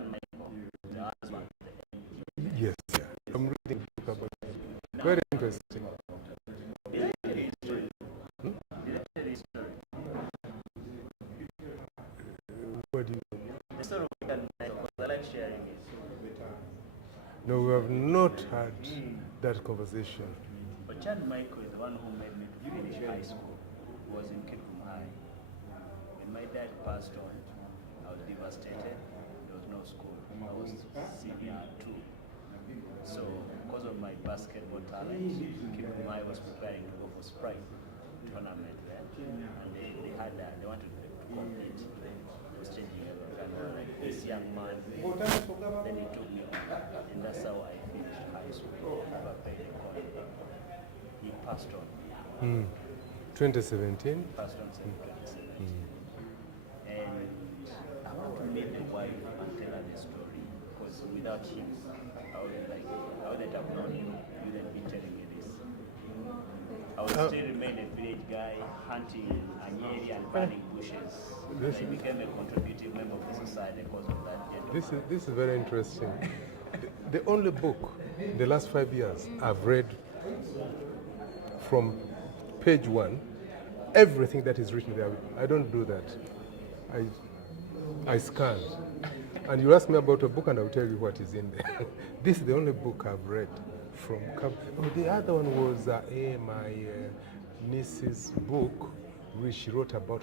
Chan Michael, the husband. Yes, yeah. I'm reading a book about it. Very interesting. Did I tell you a story? Hmm? Did I tell you a story? What do you mean? The story of Chan Michael, because I like sharing it. No, we have not had that conversation. But Chan Michael is the one who made me to finish high school. He was in Kitgum High. When my dad passed on, I was devastated. There was no school. I was CBR2. So, because of my basketball talent, Kitgum High was preparing to go for Sprite tournament there. And they wanted to compete. It was changing everything. And they were like, this young man, then he took me on. And that's how I finished high school. Never paid a coin. He passed on. 2017? Passed on in 2017. And I want to meet the wife and tell her the story. Because without him, I wouldn't have known you. You wouldn't be telling me this. I would still remain a village guy hunting anyeri and burning bushes. I became a contributive member of the society because of that. This is very interesting. The only book in the last 5 years I've read from page 1, everything that is written there. I don't do that. I scan. And you ask me about a book and I'll tell you what is in there. This is the only book I've read from. The other one was my niece's book, which she wrote about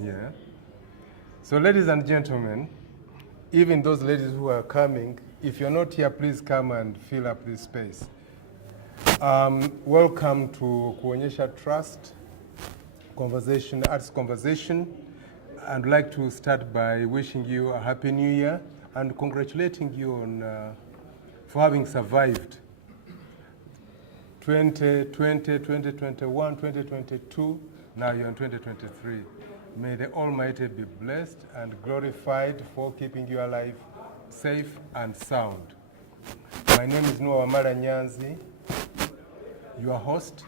in here. So ladies and gentlemen, even those ladies who are coming, if you're not here, please come and fill up this space. Welcome to Kuonyesha Trust Conversation, Arts Conversation. I'd like to start by wishing you a Happy New Year and congratulating you on, for having survived 2020, 2021, 2022, now you're in 2023. May the Almighty be blessed and glorified for keeping you alive, safe and sound. My name is Noah Wamala Nyanzi, your host,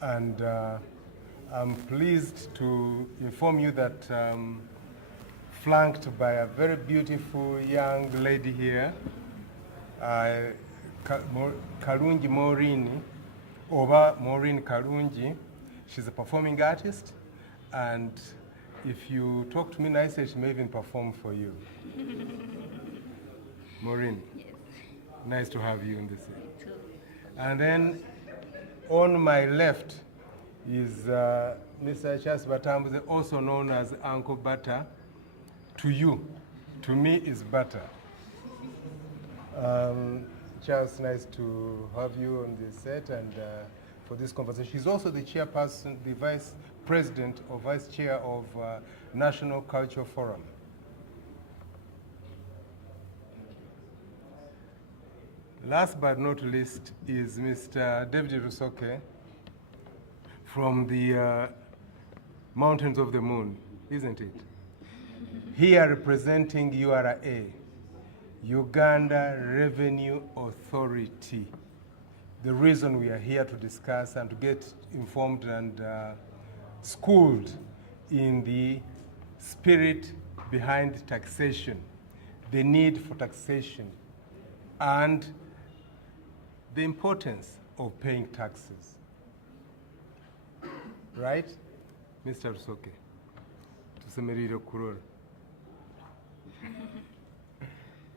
and I'm pleased to inform you that flanked by a very beautiful young lady here, Kalungi Maureen, Oba Maureen Kalungi. She's a performing artist, and if you talk to me nicely, she may even perform for you. Maureen, yes. Nice to have you in this. Me too. And then on my left is Mr. Charles Batambuze, also known as Uncle Butter. To you, to me is Butter. Charles, nice to have you on this set and for this conversation. He's also the chairperson, the vice president or vice chair of National Culture Forum. Last but not least is Mr. David Rusoke from the Mountains of the Moon, isn't it? Here representing URA, Uganda Revenue Authority. The reason we are here to discuss and to get informed and schooled in the spirit behind taxation, the need for taxation, and the importance of paying taxes. Right? Mr. Rusoke, tusemerire kurora.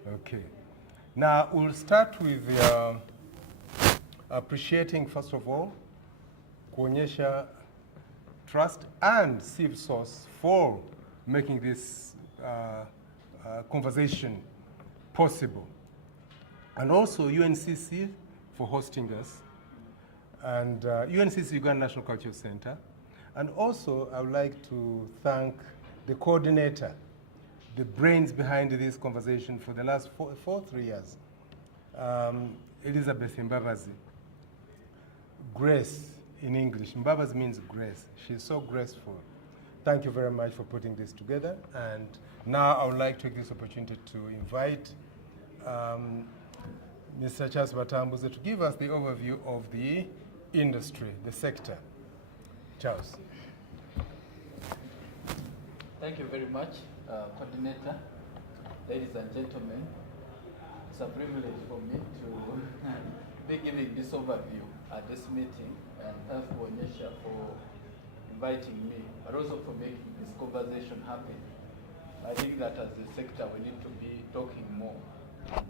Okay. Now, we'll start with appreciating, first of all, Kuonyesha Trust and Civil Source for making this conversation possible. And also UNCC for hosting us, and UNCC Uganda National Cultural Center. And also, I would like to thank the coordinator, the brains behind this conversation for the last 3 years, Elizabeth Mbabazi. Grace in English. Mbabazi means grace. She's so graceful. Thank you very much for putting this together. And now I would like to take this opportunity to invite Mr. Charles Batambuze to give us the overview of the industry, the sector. Charles. Thank you very much, Coordinator. Ladies and gentlemen, it's a privilege for me to be giving this overview at this meeting, and thanks to Onyesha for inviting me, but also for making this conversation happen. I think that as a sector we need to be talking more,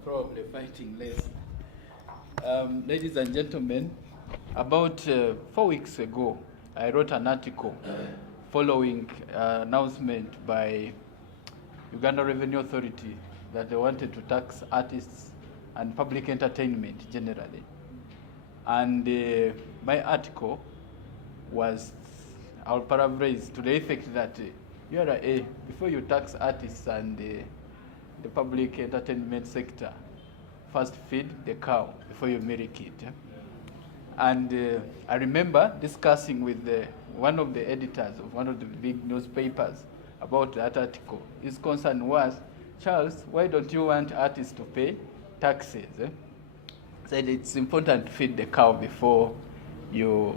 probably fighting less. Ladies and gentlemen, about 4 weeks ago, I wrote an article following announcement by Uganda Revenue Authority that they wanted to tax artists and public entertainment generally. And my article was, I'll paraphrase, to the effect that URA, before you tax artists and the public entertainment sector, first feed the cow before you milk it. And I remember discussing with one of the editors of one of the big newspapers about that article. His concern was, Charles, why don't you want artists to pay taxes? Said it's important to feed the cow before you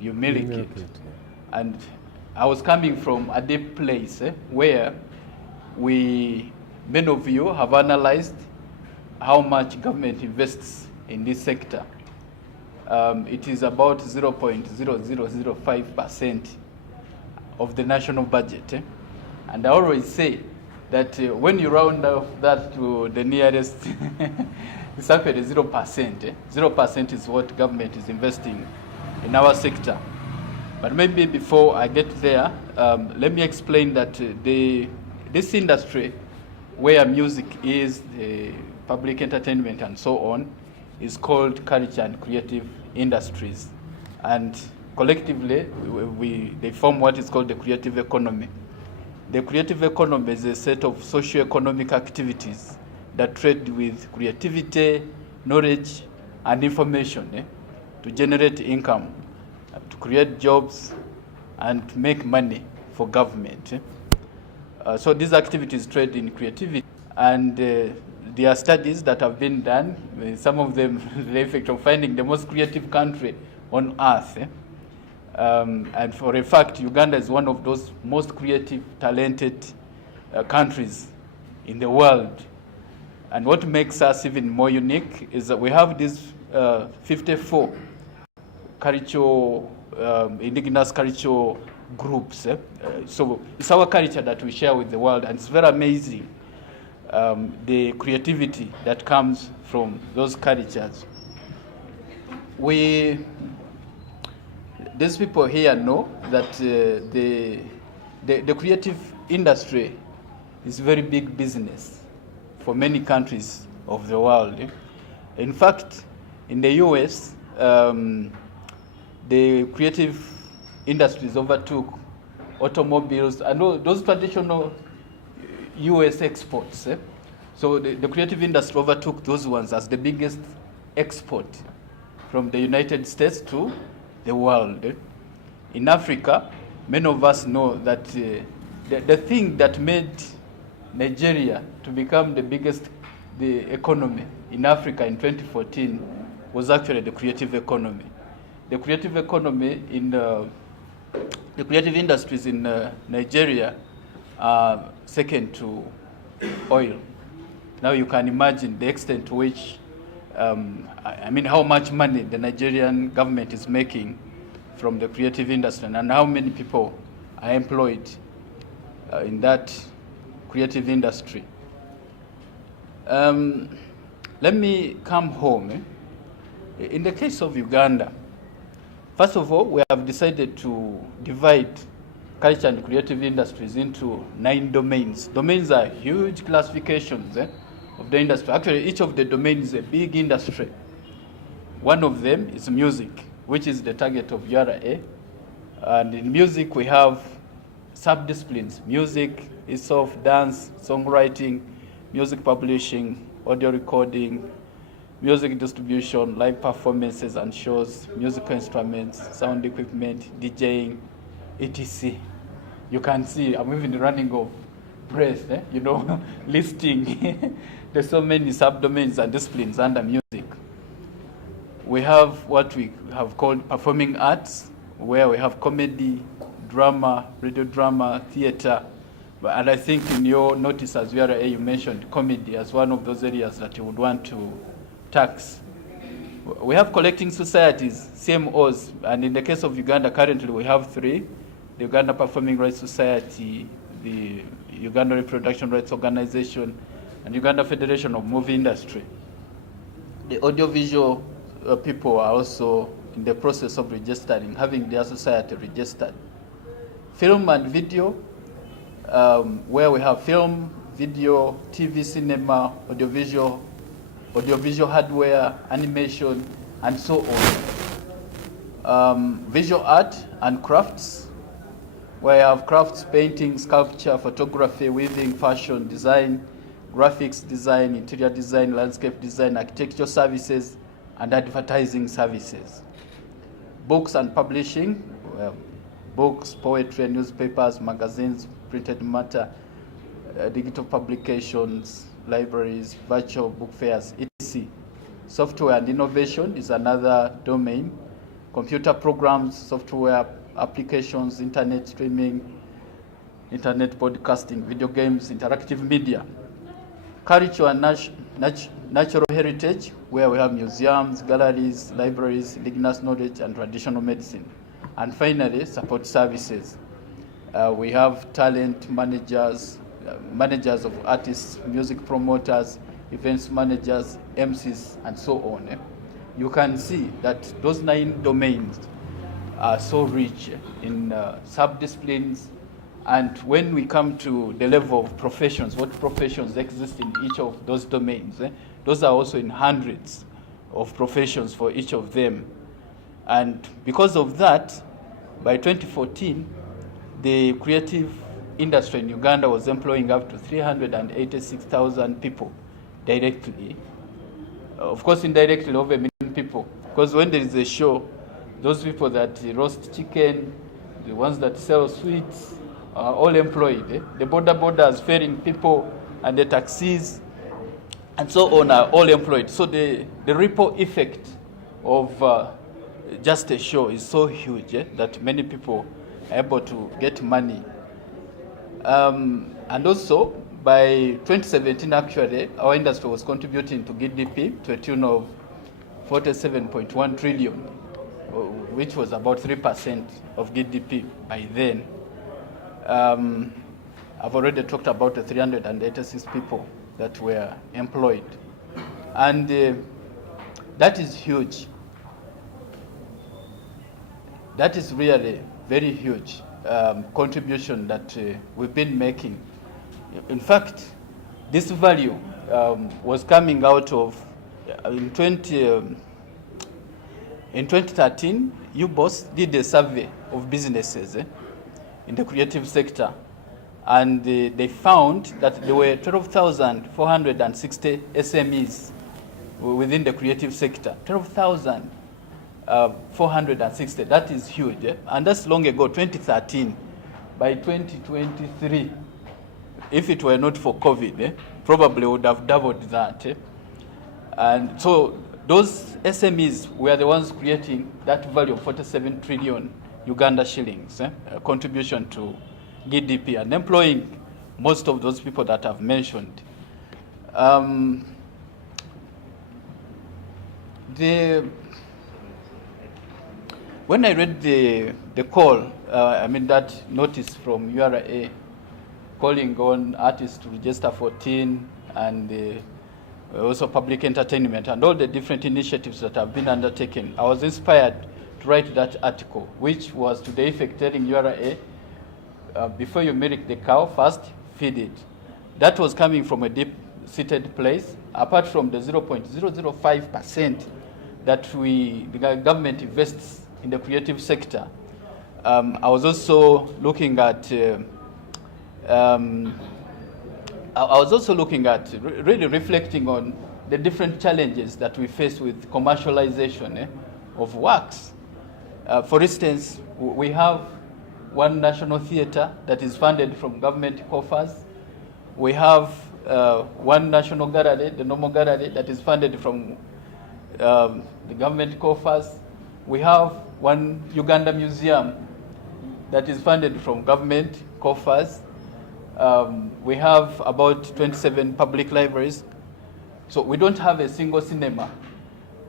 milk it. And I was coming from a deep place where many of you have analyzed how much government invests in this sector. It is about 0.0005% of the national budget. And I always say that when you round off that to the nearest, it's actually 0%. 0% is what government is investing in our sector. But maybe before I get there, let me explain that this industry, where music is, public entertainment and so on, is called culture and creative industries. And collectively, they form what is called the creative economy. The creative economy is a set of socio-economic activities that trade with creativity, knowledge, and information to generate income, to create jobs, and to make money for government. So these activities trade in creativity, and there are studies that have been done, some of them the effect of finding the most creative country on earth. And for a fact, Uganda is one of those most creative, talented countries in the world. And what makes us even more unique is that we have these 54 cultural, indigenous cultural groups. So it's our culture that we share with the world, and it's very amazing, the creativity that comes from those cultures. These people here know that the creative industry is very big business for many countries of the world. In fact, in the US, the creative industries overtook automobiles and all those traditional US exports. So the creative industry overtook those ones as the biggest export from the United States to the world. In Africa, many of us know that the thing that made Nigeria to become the biggest economy in Africa in 2014 was actually the creative economy. The creative economy in the creative industries in Nigeria are second to oil. Now you can imagine the extent to which, how much money the Nigerian government is making from the creative industry, and how many people are employed in that creative industry. Let me come home. In the case of Uganda, first of all, we have decided to divide culture and creative industries into 9 domains. Domains are huge classifications of the industry. Actually, each of the domains is a big industry. One of them is music, which is the target of URA. And in music, we have sub-disciplines. Music itself, dance, songwriting, music publishing, audio recording, music distribution, live performances and shows, musical instruments, sound equipment, DJing, etc. You can see I'm even running off breath, listing. There's so many subdomains and disciplines under music. We have what we have called performing arts, where we have comedy, drama, radio drama, theater. And I think in your notice as URA, you mentioned comedy as one of those areas that you would want to tax. We have collecting societies, CMOs, and in the case of Uganda, currently we have 3. The Uganda Performing Rights Society, the Uganda Reproduction Rights Organization, and Uganda Federation of Movie Industry. The audiovisual people are also in the process of registering, having their society registered. Film and video, where we have film, video, TV, cinema, audiovisual hardware, animation, and so on. Visual art and crafts, where I have crafts, painting, sculpture, photography, weaving, fashion, design, graphics design, interior design, landscape design, architectural services, and advertising services. Books and publishing, books, poetry, newspapers, magazines, printed matter, digital publications, libraries, virtual book fairs, etc. Software and innovation is another domain. Computer programs, software applications, internet streaming, internet podcasting, video games, interactive media. Culture and natural heritage, where we have museums, galleries, libraries, indigenous knowledge, and traditional medicine. And finally, support services. We have talent managers, managers of artists, music promoters, events managers, MCs, and so on. You can see that those 9 domains are so rich in sub-disciplines. And when we come to the level of professions, what professions exist in each of those domains, those are also in hundreds of professions for each of them. And because of that, by 2014, the creative industry in Uganda was employing up to 386,000 people directly. Of course, indirectly, over 1,000,000 people. Because when there is a show, those people that roast chicken, the ones that sell sweets, are all employed. The borders, ferrying people, and the taxis, and so on are all employed. So the ripple effect of just a show is so huge that many people are able to get money. And also, by 2017, actually, our industry was contributing to GDP to a tune of 47.1 trillion, which was about 3% of GDP by then. I've already talked about the 386 people that were employed. And that is huge. That is really very huge contribution that we've been making. In fact, this value was coming out of, in 2013, UBOS did a survey of businesses in the creative sector, and they found that there were 12,460 SMEs within the creative sector. 12,460, that is huge. And that's long ago, 2013. By 2023, if it were not for COVID, probably would have doubled that. And so those SMEs were the ones creating that value of 47 trillion Uganda shillings, contribution to GDP, and employing most of those people that I've mentioned. When I read the call, that notice from URA calling on artists to register 14 and also public entertainment and all the different initiatives that have been undertaken, I was inspired to write that article, which was to the effect telling URA, before you milk the cow, first feed it. That was coming from a deep-seated place, apart from the 0.005% that the government invests in the creative sector. I was also looking at really reflecting on the different challenges that we face with commercialization of works. For instance, we have one national theatre that is funded from government coffers. We have one national gallery, the normal gallery, that is funded from the government coffers. We have one Uganda museum that is funded from government coffers. We have about 27 public libraries. So we don't have a single cinema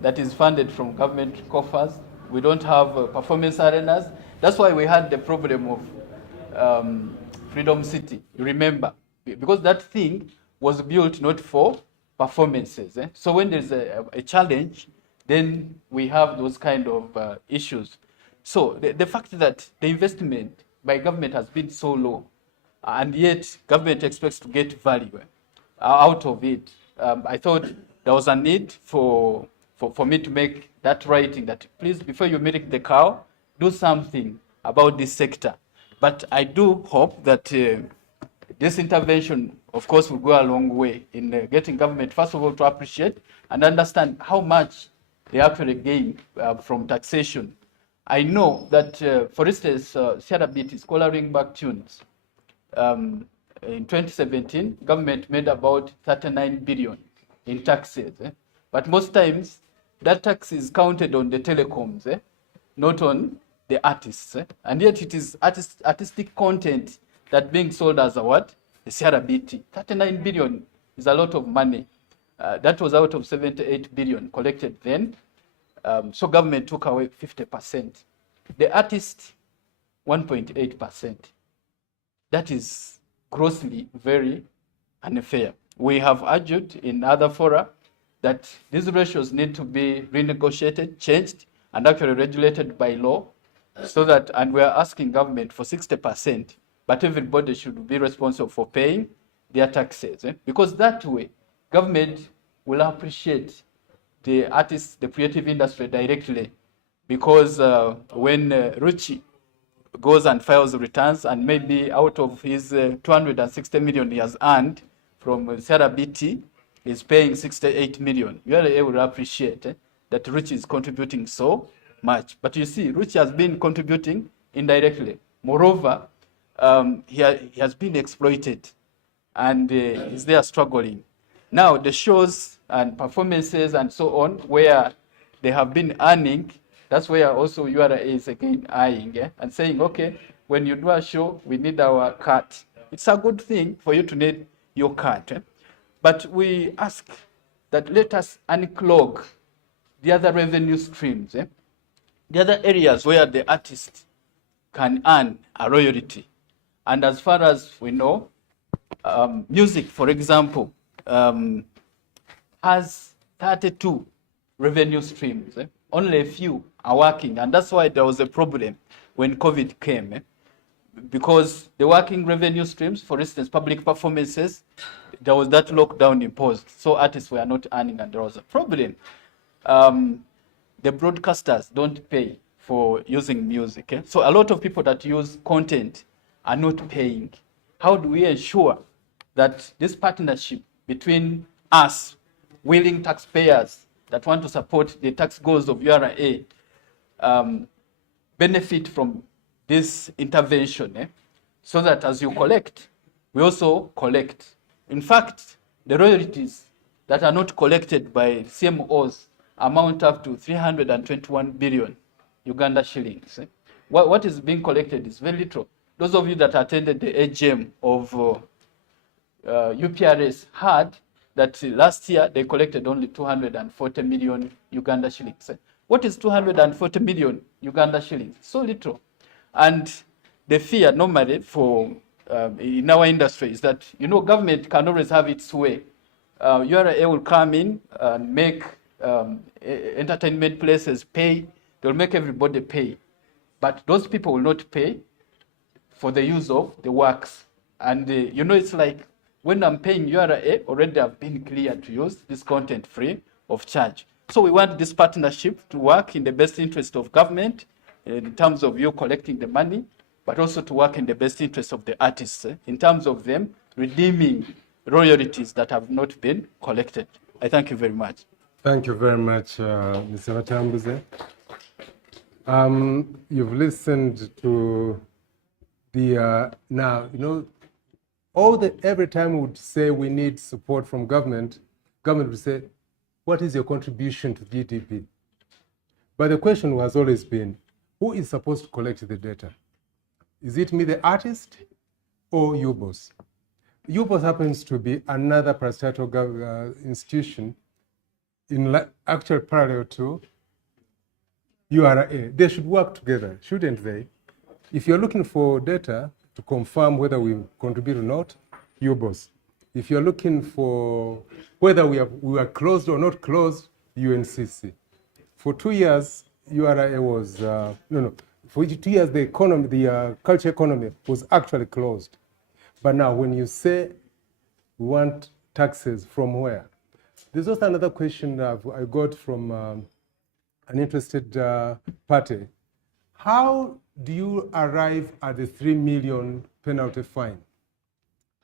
that is funded from government coffers. We don't have performance arenas. That's why we had the problem of Freedom City, you remember, because that thing was built not for performances. So when there's a challenge, then we have those kind of issues. So the fact that the investment by government has been so low, and yet government expects to get value out of it, I thought there was a need for me to make that writing that, please, before you milk the cow, do something about this sector. But I do hope that this intervention, of course, will go a long way in getting government, first of all, to appreciate and understand how much they actually gain from taxation. I know that, for instance, Sierra Beat is coloring back tunes. In 2017, government made about 39 billion in taxes. But most times, that tax is counted on the telecoms, not on the artists. And yet it is artistic content that being sold as a what? The Sierra BT. 39 billion is a lot of money. That was out of 78 billion collected then. So government took away 50%. The artist, 1.8%. That is grossly very unfair. We have argued in other fora that these ratios need to be renegotiated, changed, and actually regulated by law so that, and we are asking government for 60%, but everybody should be responsible for paying their taxes, because that way government will appreciate the artists, the creative industry directly, because when Ruchi goes and files returns, and maybe out of his 260 million he has earned from CRBT, is paying 68 million. URA will appreciate that Ruchi is contributing so much. But you see, Ruchi has been contributing indirectly. Moreover, he has been exploited, and he's there struggling. Now, the shows and performances and so on, where they have been earning, that's where also URA is again eyeing and saying, okay, when you do a show, we need our cut. It's a good thing for you to need your cut. But we ask that let us unclog the other revenue streams, the other areas where the artist can earn a royalty. And as far as we know, music, for example, has 32 revenue streams. Only a few are working, and that's why there was a problem when COVID came. Because the working revenue streams, for instance, public performances, there was that lockdown imposed, so artists were not earning, and there was a problem. The broadcasters don't pay for using music. So a lot of people that use content are not paying. How do we ensure that this partnership between us, willing taxpayers that want to support the tax goals of URA, benefit from this intervention, so that as you collect, we also collect. In fact, the royalties that are not collected by CMOs amount up to 321 billion Uganda shillings. What is being collected is very little. Those of you that attended the AGM of UPRS heard that last year they collected only 240 million Uganda shillings. What is 240 million Uganda shillings? So little. And the fear normally for in our industry is that, government can always have its way. URA will come in and make entertainment places pay. They'll make everybody pay. But those people will not pay for the use of the works. And it's like, when I'm paying URA, already I've been cleared to use this content free of charge. So we want this partnership to work in the best interest of government in terms of you collecting the money, but also to work in the best interest of the artists in terms of them redeeming royalties that have not been collected. I thank you very much. Thank you very much, Mr. Matambuze. You've listened to the, now, every time we would say we need support from government would say, what is your contribution to GDP? But the question has always been, who is supposed to collect the data? Is it me, the artist, or UBOS? UBOS happens to be another parastatal institution in actual parallel to URA. They should work together, shouldn't they? If you're looking for data to confirm whether we contribute or not, UBOS. If you're looking for whether we are closed or not closed, UNCC. For 2 years, URA was, for 2 years the economy, the culture economy was actually closed. But now when you say we want taxes from where? There's also another question I got from an interested party. How do you arrive at the 3 million penalty fine?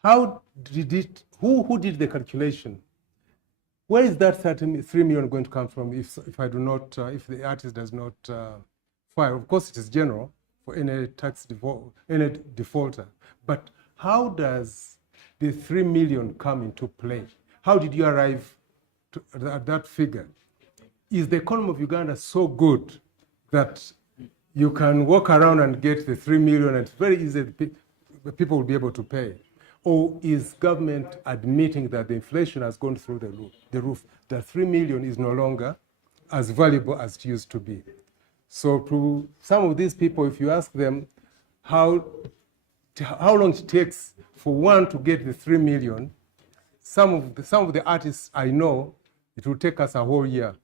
How did it, who did the calculation? Where is that 3 million going to come from if I do not, if the artist does not file? Of course, it is general for any tax any defaulter. But how does the 3 million come into play? How did you arrive at that figure? Is the economy of Uganda so good that you can walk around and get the 3 million and it's very easy, people will be able to pay? Or is government admitting that the inflation has gone through the roof, that 3 million is no longer as valuable as it used to be? So to some of these people, if you ask them how long it takes for one to get the 3 million, some of the artists I know, it will take us a whole year.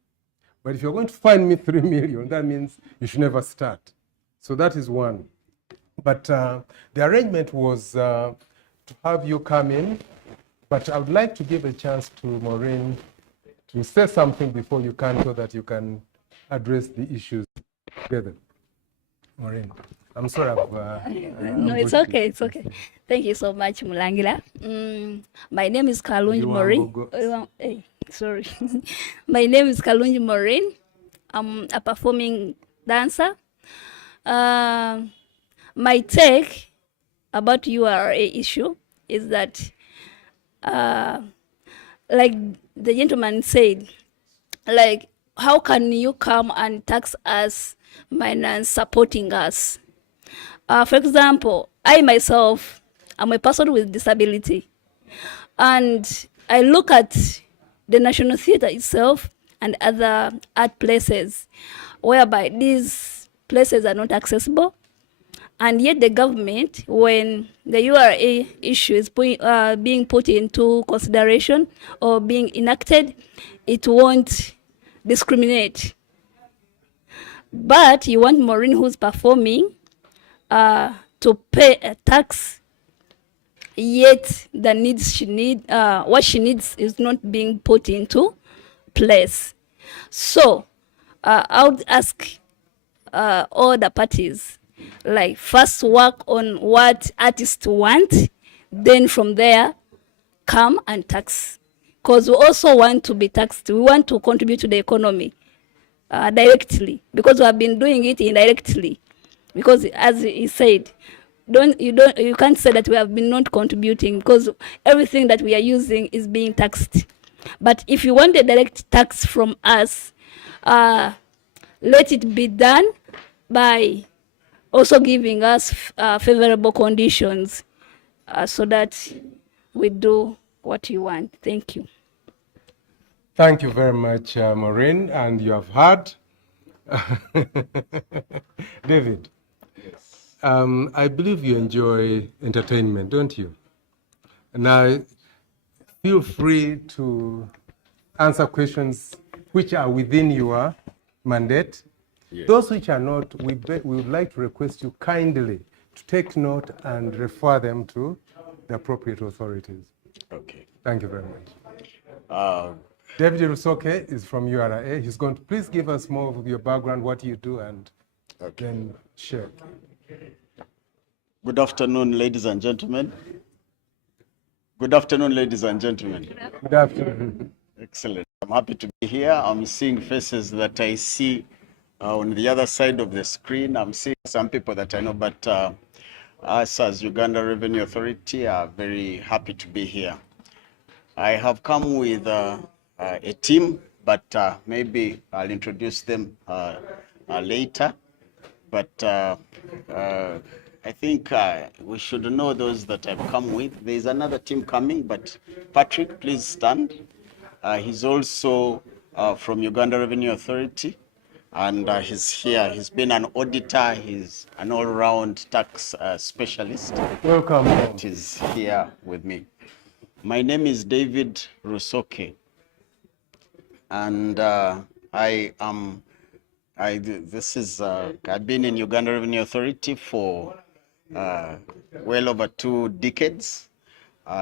But if you're going to find me 3 million, that means you should never start. So that is one. But the arrangement was to have you come in, but I would like to give a chance to Maureen to say something before you can, so that you can address the issues together. Maureen, I'm sorry. No, it's okay. It's okay. Thank you so much, Mulangila. My name is Kalunji Maureen. Hey, sorry. My name is Kalunji Maureen. I'm a performing dancer. My take about URA issue is that, like the gentleman said, like, how can you come and tax us minus supporting us? For example, I myself am a person with disability, and I look at the National Theatre itself and other art places whereby these places are not accessible, and yet the government, when the URA issue is being put into consideration or being enacted, it won't discriminate. But you want Maureen, who's performing, to pay a tax, yet the needs she need, what she needs is not being put into place. So I would ask all the parties, like, first work on what artists want, then from there come and tax, because we also want to be taxed. We want to contribute to the economy directly, because we have been doing it indirectly. Because as he said, you can't say that we have been not contributing, because everything that we are using is being taxed. But if you want a direct tax from us, let it be done by also giving us favorable conditions, so that we do what you want. Thank you. Thank you very much, Maureen, and you have heard. David, yes. I believe you enjoy entertainment, don't you? Now, feel free to answer questions which are within your mandate. Yes. Those which are not, we would like to request you kindly to take note and refer them to the appropriate authorities. Okay. Thank you very much. David Rusoke is from URA. He's going to please give us more of your background, what you do, and then share. Good afternoon, ladies and gentlemen. Good afternoon, ladies and gentlemen. Good afternoon. Excellent. I'm happy to be here. I'm seeing faces that I see on the other side of the screen. I'm seeing some people that I know, but us as Uganda Revenue Authority are very happy to be here. I have come with a team, but maybe I'll introduce them later. But I think we should know those that I've come with. There's another team coming, but Patrick, please stand. He's also from Uganda Revenue Authority, and he's here. He's been an auditor. He's an all-round tax specialist. Welcome. He's here with me. My name is David Rusoke, and I've been in Uganda Revenue Authority for well over 2 decades,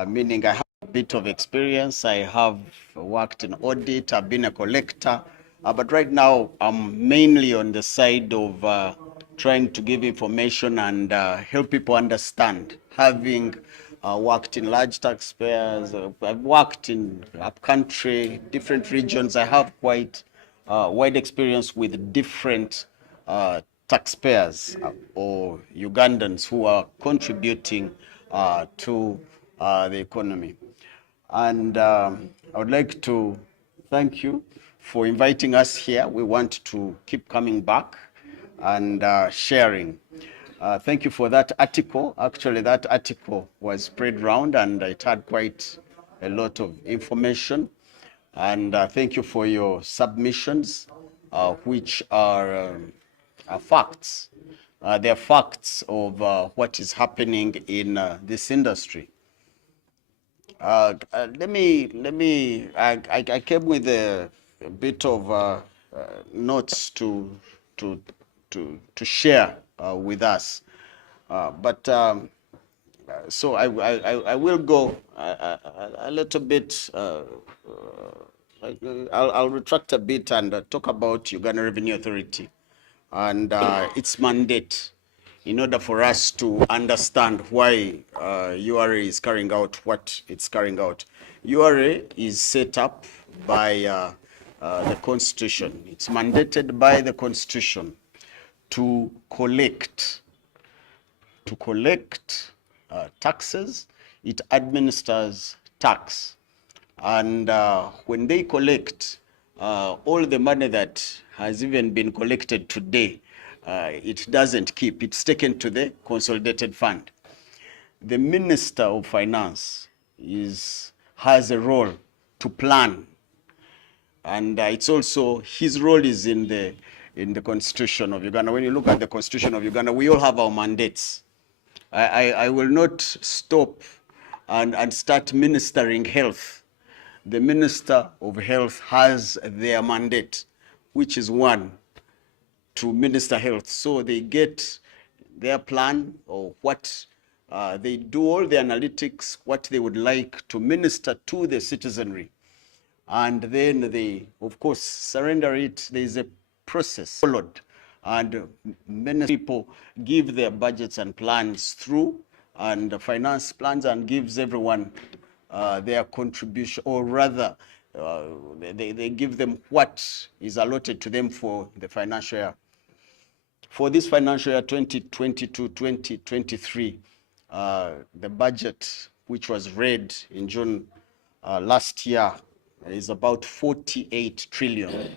meaning I have a bit of experience. I have worked in audit, I've been a collector, but right now I'm mainly on the side of trying to give information and help people understand. Having worked in large taxpayers, I've worked in upcountry, different regions. I have quite wide experience with different taxpayers or Ugandans who are contributing to the economy. And I would like to thank you for inviting us here. We want to keep coming back and sharing. Thank you for that article. Actually, that article was spread around and it had quite a lot of information. And thank you for your submissions, which are facts. They're facts of what is happening in this industry. I came with a bit of notes to share with us. So I will go a little bit, I'll retract a bit and talk about Uganda Revenue Authority and its mandate in order for us to understand why URA is carrying out what it's carrying out. URA is set up by the Constitution. It's mandated by the Constitution to collect taxes. It administers tax. And when they collect all the money that has even been collected today, it doesn't keep. It's taken to the consolidated fund. The Minister of Finance has a role to plan, and it's also his role is in the Constitution of Uganda. When you look at the Constitution of Uganda, we all have our mandates. I will not stop and start ministering health. The Minister of Health has their mandate, which is one, to minister health. So they get their plan or what they do, all the analytics, what they would like to minister to the citizenry. And then they, of course, surrender it. There is a process followed. And many people give their budgets and plans through and finance plans and gives everyone their contribution, or rather, they give them what is allotted to them for the financial year. For this financial year 2022-2023, the budget, which was read in June last year, is about 48 trillion.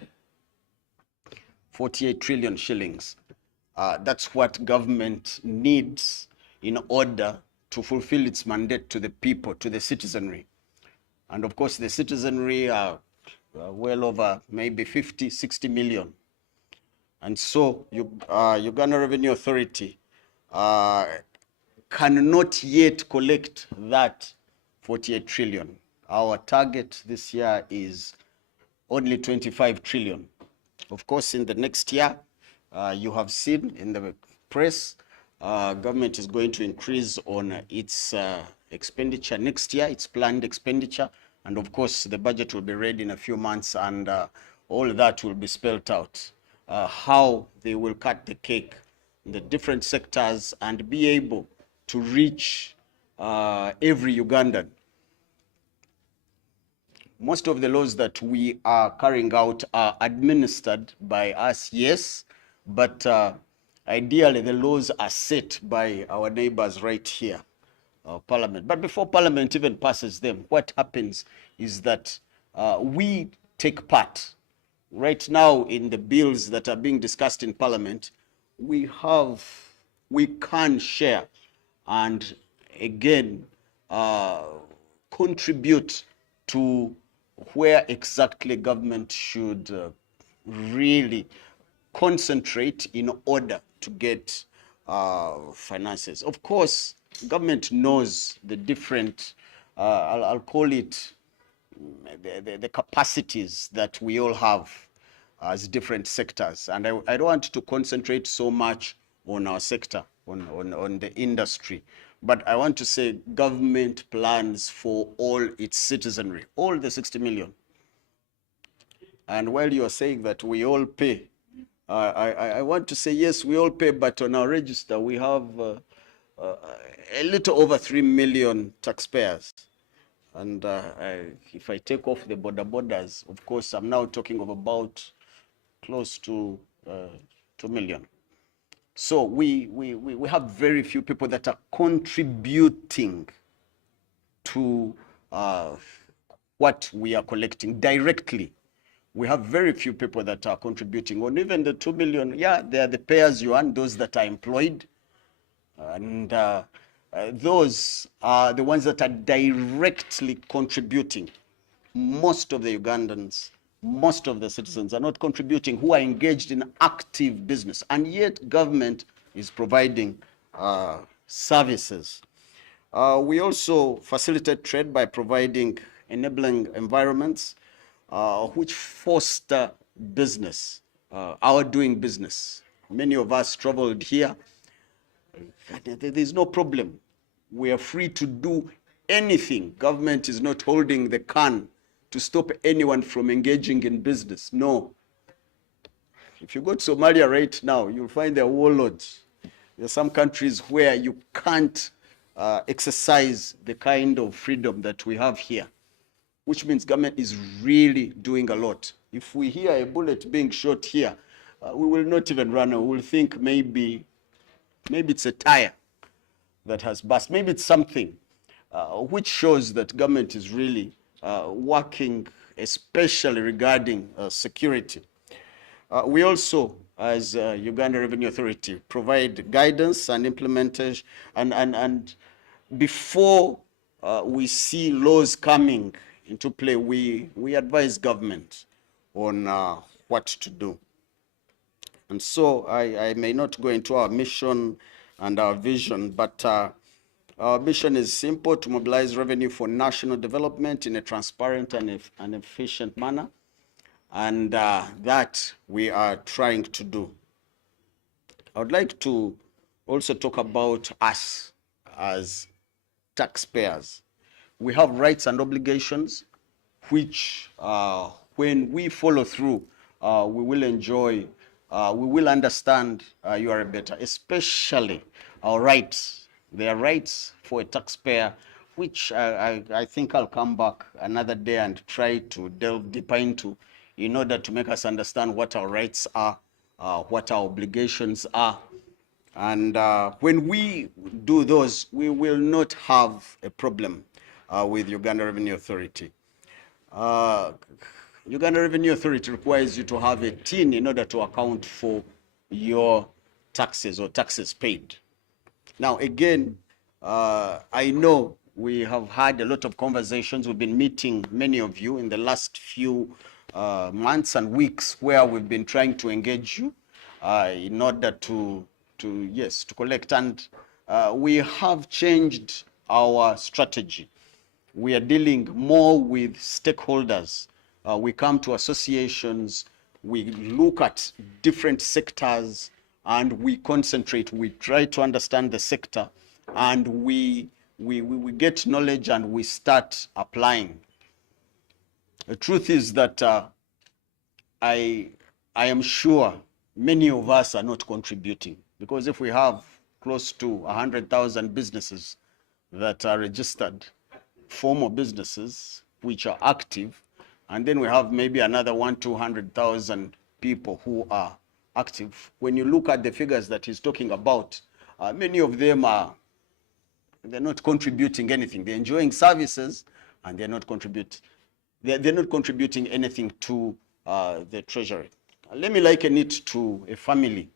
48 trillion shillings. That's what government needs in order to fulfill its mandate to the people, to the citizenry. And of course, the citizenry are well over maybe 50, 60 million. And so Uganda Revenue Authority cannot yet collect that 48 trillion. Our target this year is only 25 trillion. Of course, in the next year, you have seen in the press, government is going to increase on its expenditure next year, its planned expenditure. And of course, the budget will be ready in a few months, and all that will be spelled out. How they will cut the cake in the different sectors and be able to reach every Ugandan. Most of the laws that we are carrying out are administered by us, yes, but ideally the laws are set by our neighbors right here, Parliament. But before Parliament even passes them, what happens is that we take part. Right now in the bills that are being discussed in Parliament, we can share and again contribute to where exactly government should really concentrate in order to get finances. Of course, government knows the different, I'll call it the capacities that we all have as different sectors. And I don't want to concentrate so much on our sector, on the industry. But I want to say government plans for all its citizenry, all the 60 million. And while you're saying that we all pay, I want to say, yes, we all pay, but on our register, we have a little over 3 million taxpayers. And if I take off the borders, of course, I'm now talking of about close to 2 million. So we have very few people that are contributing to what we are collecting directly. We have very few people that are contributing. On even the 2 million, yeah, they are the payers you earn, those that are employed. And those are the ones that are directly contributing. Most of the Ugandans, most of the citizens are not contributing who are engaged in active business, and yet government is providing services. We also facilitate trade by providing enabling environments which foster business, our doing business. Many of us traveled here. There's no problem. We are free to do anything. Government is not holding the can to stop anyone from engaging in business. No. If you go to Somalia right now, you'll find there are warlords. There are some countries where you can't exercise the kind of freedom that we have here, which means government is really doing a lot. If we hear a bullet being shot here, we will not even run. We will think maybe it's a tire that has burst. Maybe it's something, which shows that government is really working, especially regarding security. We also, as Uganda Revenue Authority, provide guidance and implementation, and before we see laws coming into play, we advise government on what to do. And so I may not go into our mission and our vision, but our mission is simple: to mobilize revenue for national development in a transparent and efficient manner. And that we are trying to do. I would like to also talk about us as taxpayers. We have rights and obligations, which when we follow through, we will enjoy, we will understand URA better, especially our rights. There are rights for a taxpayer, which I think I'll come back another day and try to delve deeper into, in order to make us understand what our rights are, what our obligations are. And when we do those, we will not have a problem with Uganda Revenue Authority. Uganda Revenue Authority requires you to have a TIN in order to account for your taxes or taxes paid. Now, again, I know we have had a lot of conversations. We've been meeting many of you in the last few months and weeks, where we've been trying to engage you in order to collect. And we have changed our strategy. We are dealing more with stakeholders. We come to associations, we look at different sectors, and we concentrate. We try to understand the sector, and we get knowledge and we start applying. The truth is that I am sure many of us are not contributing, because if we have close to 100,000 businesses that are registered, formal businesses which are active, and then we have maybe another 200,000 people who are active. When you look at the figures that he's talking about, many of them they're not contributing anything. They're enjoying services and they're not contributing. They're not contributing anything to the treasury. Let me liken it to a family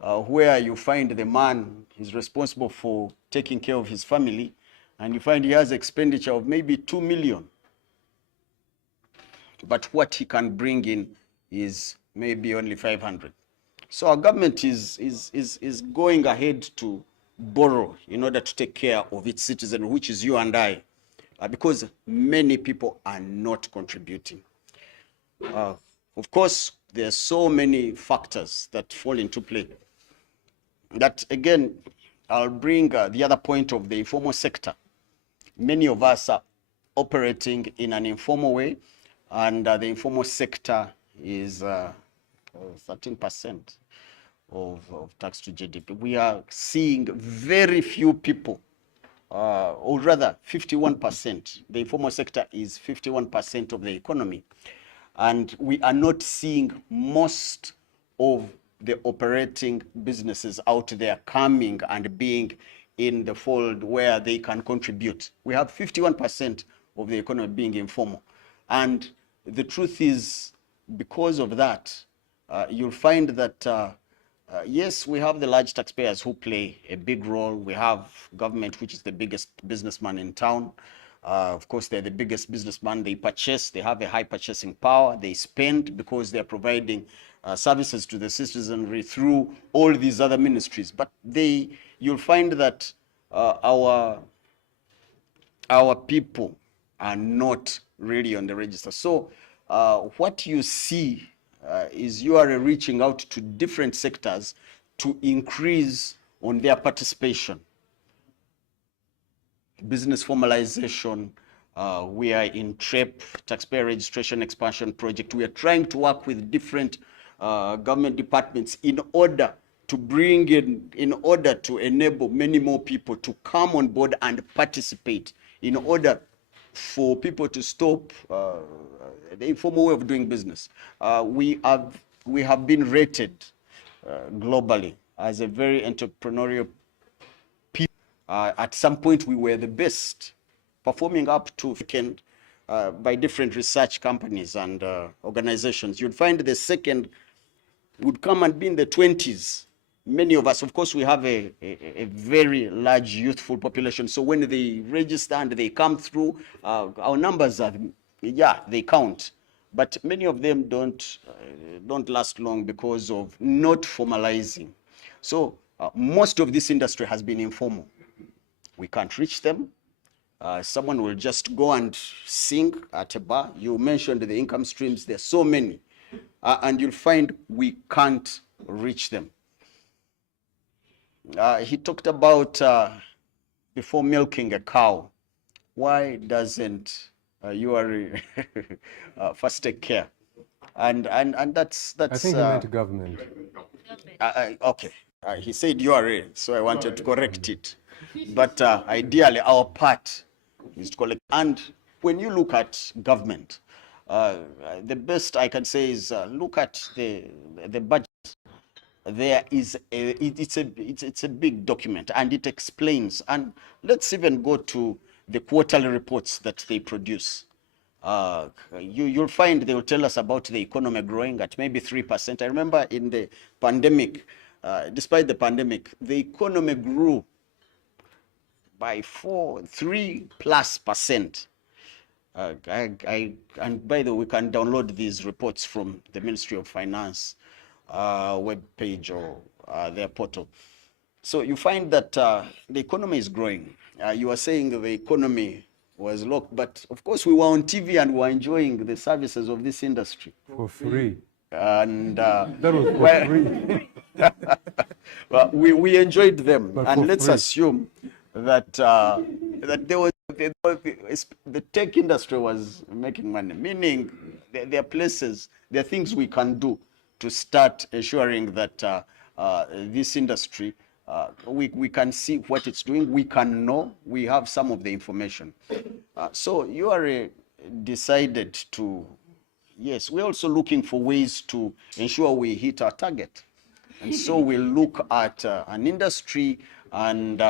where you find the man is responsible for taking care of his family, and you find he has expenditure of maybe 2 million. But what he can bring in is maybe only 500. So our government is going ahead to borrow in order to take care of its citizens, which is you and I, because many people are not contributing. Of course, there are so many factors that fall into play. That, again, I'll bring the other point of the informal sector. Many of us are operating in an informal way, and the informal sector is 13% of tax to GDP. We are seeing very few people, or rather 51%. The informal sector is 51% of the economy. And we are not seeing most of the operating businesses out there coming and being in the fold where they can contribute. We have 51% of the economy being informal. And the truth is, because of that, you'll find that, yes, we have the large taxpayers who play a big role. We have government, which is the biggest businessman in town. Of course, they're the biggest businessman. They purchase, they have a high purchasing power. They spend because they're providing services to the citizenry through all these other ministries. But you'll find that our people are not really on the register. So what you see is URA reaching out to different sectors to increase on their participation. Business formalization, we are in TREP, Taxpayer Registration Expansion Project. We are trying to work with different government departments in order to bring in order to enable many more people to come on board and participate, in order for people to stop the informal way of doing business. We have been rated globally as a very entrepreneurial people. At some point, we were the best, performing up to second by different research companies and organizations. You'd find the second would come and be in the 20s. Many of us, of course, we have a very large youthful population. So when they register and they come through, our numbers are, yeah, they count. But many of them don't last long because of not formalizing. So most of this industry has been informal. We can't reach them. Someone will just go and sing at a bar. You mentioned the income streams. There's so many. And you'll find we can't reach them. He talked about before milking a cow, why doesn't URA first take care? And that's. I think he meant government. Okay, he said URA, so I wanted to correct it. But ideally, our part is to collect. And when you look at government, the best I can say is look at the budget. There is it's a big document, and it explains. And let's even go to the quarterly reports that they produce. You'll find they will tell us about the economy growing at maybe 3%. I remember in the pandemic, despite the pandemic, the economy grew by 3+%. And by the way, we can download these reports from the Ministry of Finance web page or their portal. So you find that the economy is growing. You are saying the economy was locked, but of course we were on TV and we were enjoying the services of this industry. For free. And that was for free. well, we enjoyed them. But and let's free. assume that that there was the tech industry was making money, meaning there are places, there are things we can do to start ensuring that this industry, we can see what it's doing, we can know, we have some of the information. So URA decided to, yes, we're also looking for ways to ensure we hit our target. And so we'll look at an industry, and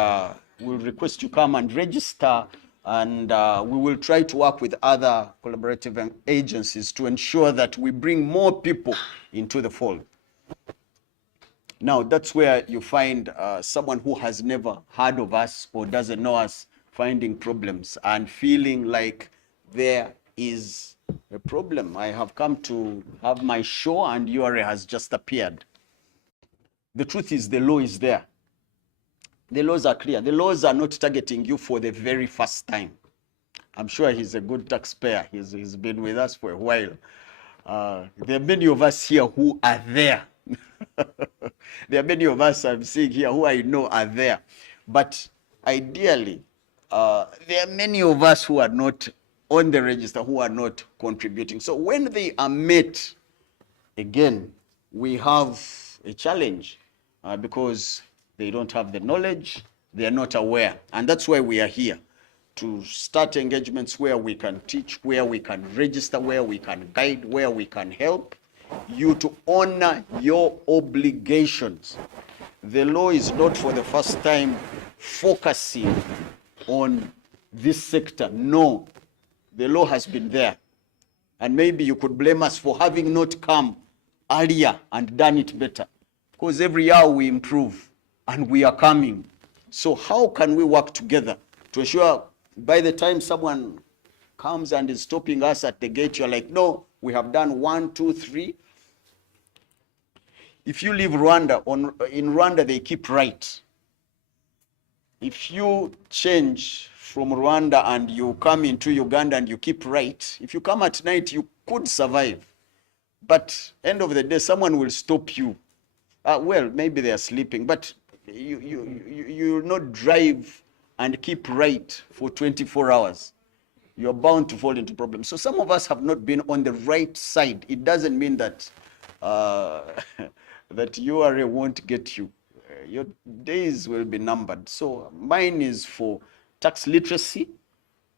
we'll request you come and register, and we will try to work with other collaborative agencies to ensure that we bring more people into the fold. Now, that's where you find someone who has never heard of us or doesn't know us finding problems and feeling like there is a problem. I have come to have my show and URA has just appeared. The truth is the law is there. The laws are clear. The laws are not targeting you for the very first time. I'm sure he's a good taxpayer. He's been with us for a while. There are many of us here who are there. There are many of us I'm seeing here who I know are there. But ideally, there are many of us who are not on the register, who are not contributing. So when they are met, again, we have a challenge because they don't have the knowledge, they are not aware. And that's why we are here, to start engagements where we can teach, where we can register, where we can guide, where we can help you to honor your obligations. The law is not for the first time focusing on this sector. No, the law has been there. And maybe you could blame us for having not come earlier and done it better. Because every year we improve and we are coming. So how can we work together to ensure by the time someone comes and is stopping us at the gate, you're like, no, we have done 1, 2, 3. If you leave Rwanda, in Rwanda they keep right. If you change from Rwanda and you come into Uganda and you keep right, if you come at night, you could survive. But end of the day, someone will stop you. Well, maybe they are sleeping, but you will not drive and keep right for 24 hours. You're bound to fall into problems. So some of us have not been on the right side. It doesn't mean that that URA won't get you. Your days will be numbered. So mine is for tax literacy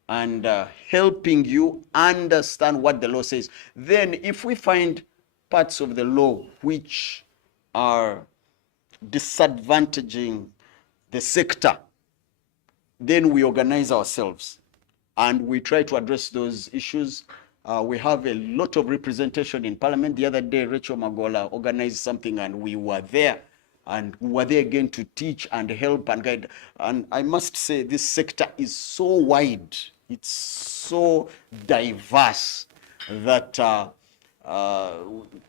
and helping you understand what the law says. Then if we find parts of the law which are disadvantaging the sector, then we organize ourselves and we try to address those issues. We have a lot of representation in Parliament. The other day, Rachel Magola organized something and we were there. And we were there again to teach and help and guide. And I must say, this sector is so wide, it's so diverse that,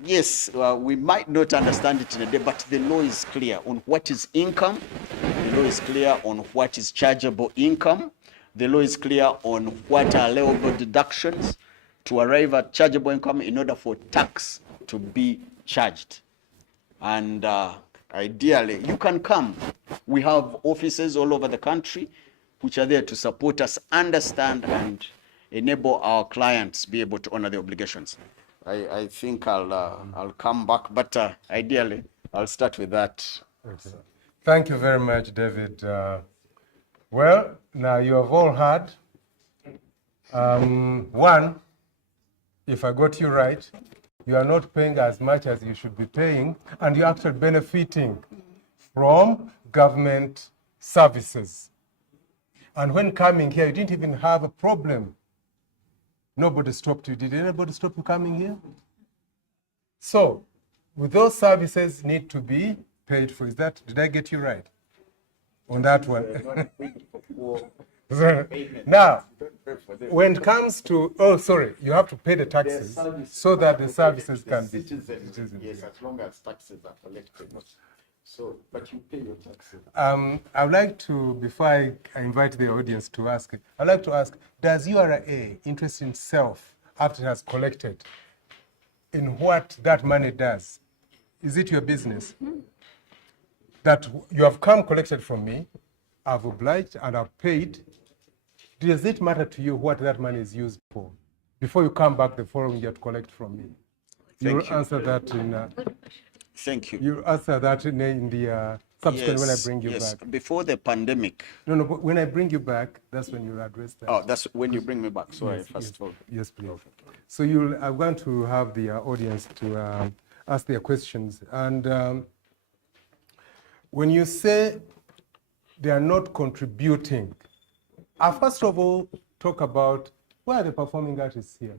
yes, we might not understand it in a day, but the law is clear on what is income. The law is clear on what is chargeable income. The law is clear on what are allowable deductions to arrive at chargeable income in order for tax to be charged. And ideally, you can come. We have offices all over the country which are there to support us, understand, and enable our clients be able to honor their obligations. I think I'll come back, but ideally, I'll start with that. Okay. Thank you very much, David. Well, now you have all heard. One, if I got you right, you are not paying as much as you should be paying, and you're actually benefiting from government services. And when coming here, you didn't even have a problem. Nobody stopped you. Did anybody stop you coming here? So, with those services need to be paid for. Is that, did I get you right on that one? Now, when it comes to, oh, sorry, you have to pay the taxes so that the services can be. Yes, as long as taxes are collected. So, but you pay your taxes. I would like to, before I invite the audience to ask, I'd like to ask, does URA interest in itself after it has collected in what that money does? Is it your business? That you have come collected from me, I've obliged and I've paid. Does it matter to you what that money is used for? Before you come back the following year to collect from me. You'll answer that in... Thank you. You answer that in the subsequent when I bring you back. Before the pandemic. No, but when I bring you back, that's when you'll address that. Oh, that's when you bring me back. Sorry, yes, first of all. Yes, please. So I'm going to have the audience to ask their questions. And when you say they are not contributing, first of all, talk about where are the performing artists here?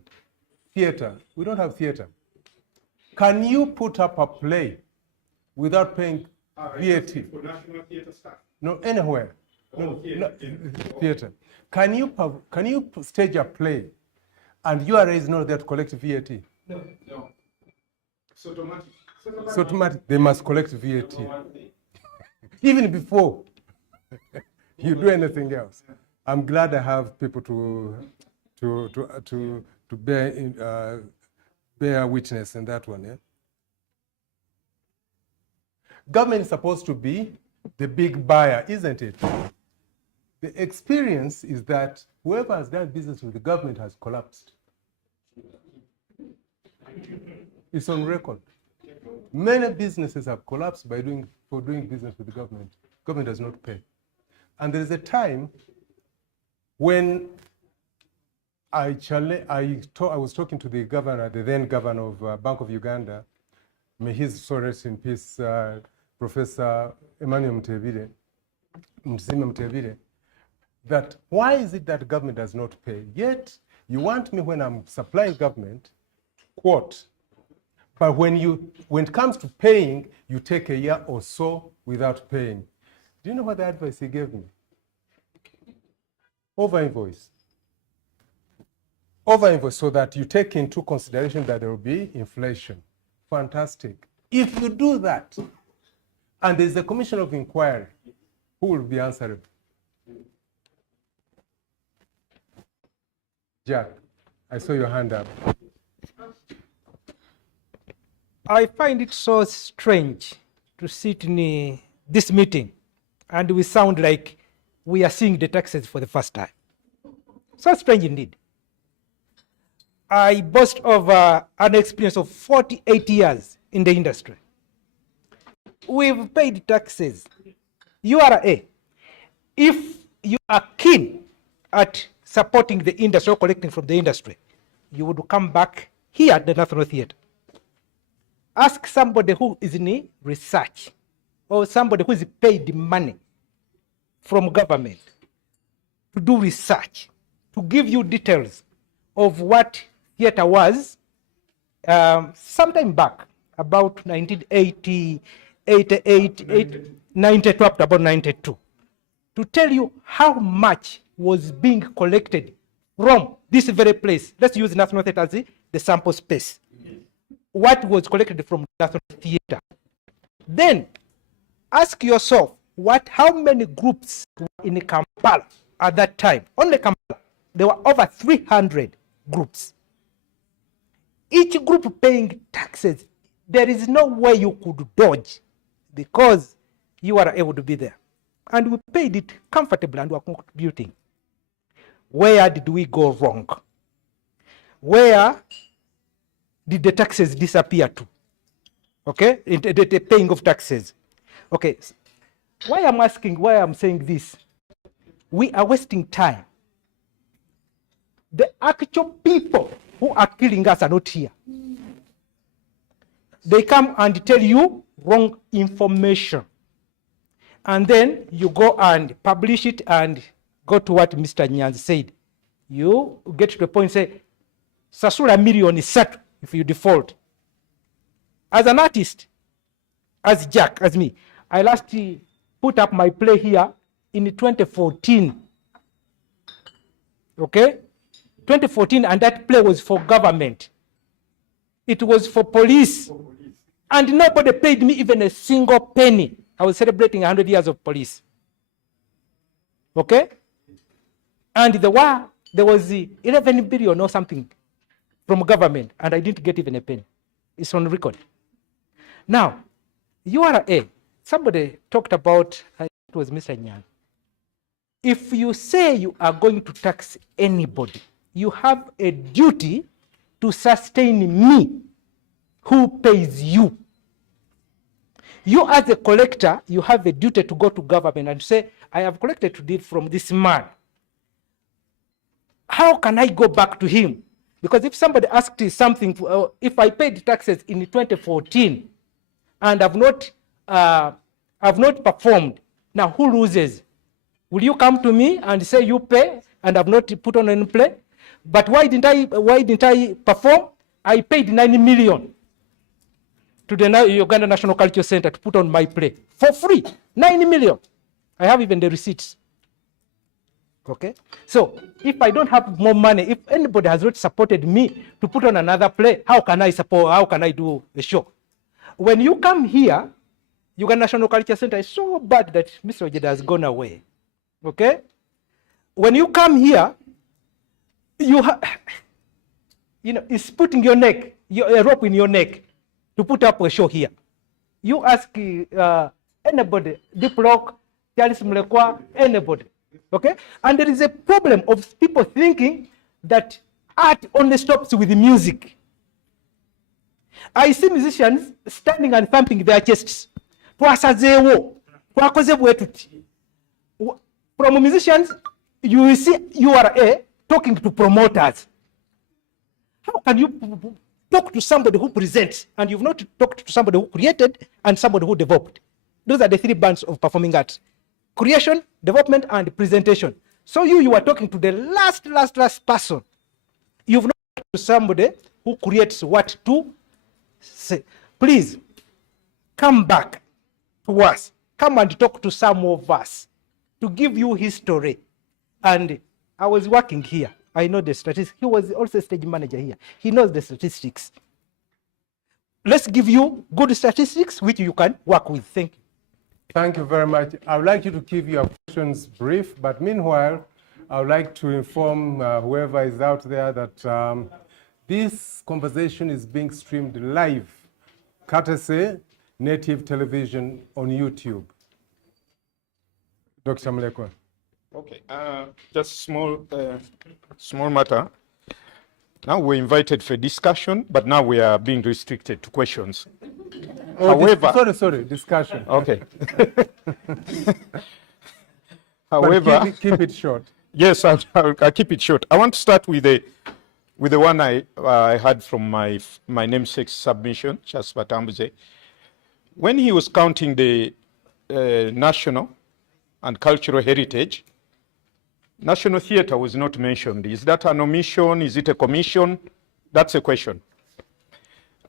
Theater. We don't have theater. Can you put up a play without paying VAT? For National Theatre staff? No, anywhere. Oh, No, theater. Can you stage a play and URA is not there to collect VAT? No. It's automatic. So automatic, they must collect VAT. Even before you do anything else. I'm glad I have people to bear witness in that one. Yeah? Government is supposed to be the big buyer, isn't it? The experience is that whoever has done business with the government has collapsed. It's on record. Many businesses have collapsed for doing business with the government. Government does not pay. And there is a time when I was talking to the governor, the then governor of Bank of Uganda, may his soul rest in peace, Professor Emmanuel Mutevire, that why is it that government does not pay? Yet, you want me when I'm supplying government, quote, but when it comes to paying, you take a year or so without paying. Do you know what the advice he gave me? Over-invoice. Over-invoice so that you take into consideration that there will be inflation. Fantastic. If you do that, and there's a commission of inquiry, who will be answerable? Jack, I saw your hand up. I find it so strange to sit in this meeting and we sound like we are seeing the taxes for the first time. So strange indeed. I boast of an experience of 48 years in the industry. We've paid taxes. URA, if you are keen at supporting the industry or collecting from the industry, you would come back here at the National Theatre. Ask somebody who is in research or somebody who is paid money from government to do research, to give you details of what theatre was sometime back, about 1980, 88, 92 up to about 92, to tell you how much was being collected from this very place. Let's use National Theatre as the sample space. What was collected from National Theatre. Then ask yourself, how many groups were in Kampala at that time? Only Kampala, there were over 300 groups. Each group paying taxes. There is no way you could dodge because you are able to be there. And we paid it comfortably and we are contributing. Where did we go wrong? Where did the taxes disappear to? Okay, the paying of taxes. Okay, why I'm saying this? We are wasting time. The actual people who are killing us are not here. They come and tell you wrong information. And then you go and publish it and go to what Mr. Nyanzi said. You get to the point and say, Sasura million is set if you default. As an artist, as Jack, as me, I last put up my play here in 2014. Okay? 2014, and that play was for government. It was for police. And nobody paid me even a single penny. I was celebrating 100 years of police. Okay? And there was 11 billion or something from government, and I didn't get even a penny. It's on record. Now, URA, somebody talked about, it was Mr. Nyan. If you say you are going to tax anybody, you have a duty to sustain me who pays you. You as a collector, you have a duty to go to government and say, I have collected today from this man. How can I go back to him? Because if somebody asked you something, if I paid taxes in 2014 and have not performed, now who loses? Will you come to me and say you pay and have not put on any play? But why didn't I perform? I paid 9 million to the Uganda National Cultural Center to put on my play for free. 9 million. I have even the receipts. Okay? So if I don't have more money, if anybody has not supported me to put on another play, how can I do a show? When you come here, Uganda National Culture Center is so bad that Mr. Ojeda has gone away. Okay? When you come here, it's putting your neck, a rope in your neck to put up a show here. You ask anybody, Diplock, Charles Mlekwa, anybody. Okay? And there is a problem of people thinking that art only stops with music. I see musicians standing and thumping their chests. From musicians, you will see URA talking to promoters. How can you talk to somebody who presents and you've not talked to somebody who created and somebody who developed? Those are the three bands of performing arts: creation, development, and presentation. So you are talking to the last person. You've not talked to somebody who creates what to say. Please come back to us. Come and talk to some of us to give you history. And I was working here. I know the statistics. He was also a stage manager here. He knows the statistics. Let's give you good statistics which you can work with. Thank you. Thank you very much. I would like you to keep your questions brief, but meanwhile, I would like to inform whoever is out there that this conversation is being streamed live courtesy Native Television on YouTube. Dr. Mlekwa. Okay, just small matter. Now we're invited for discussion, but now we are being restricted to questions. Oh, However, sorry, discussion. okay. But However, keep it short. yes, I'll keep it short. I want to start with the one I had from my namesake's submission, Charles Batambuze. When he was counting the national and cultural heritage, National Theatre was not mentioned. Is that an omission? Is it a commission? That's a question.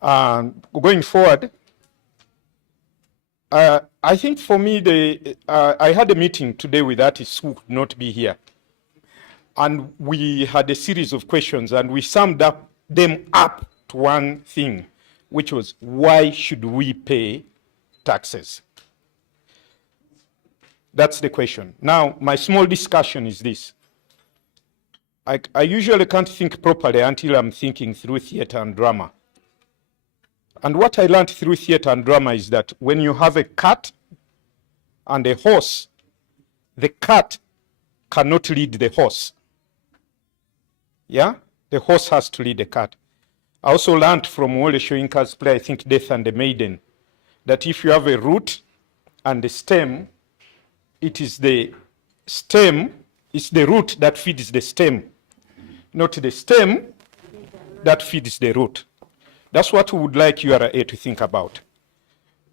Going forward, I think for me, I had a meeting today with artists who could not be here. And we had a series of questions and we summed them up to one thing, which was, why should we pay taxes? That's the question. Now, my small discussion is this. I usually can't think properly until I'm thinking through theater and drama. And what I learned through theater and drama is that when you have a cat and a horse, the cat cannot lead the horse. Yeah? The horse has to lead the cat. I also learned from Wole Soyinka's play, I think Death and the Maiden, that if you have a root and a stem, it is the stem, it's the root that feeds the stem, not the stem that feeds the root. That's what we would like URA to think about.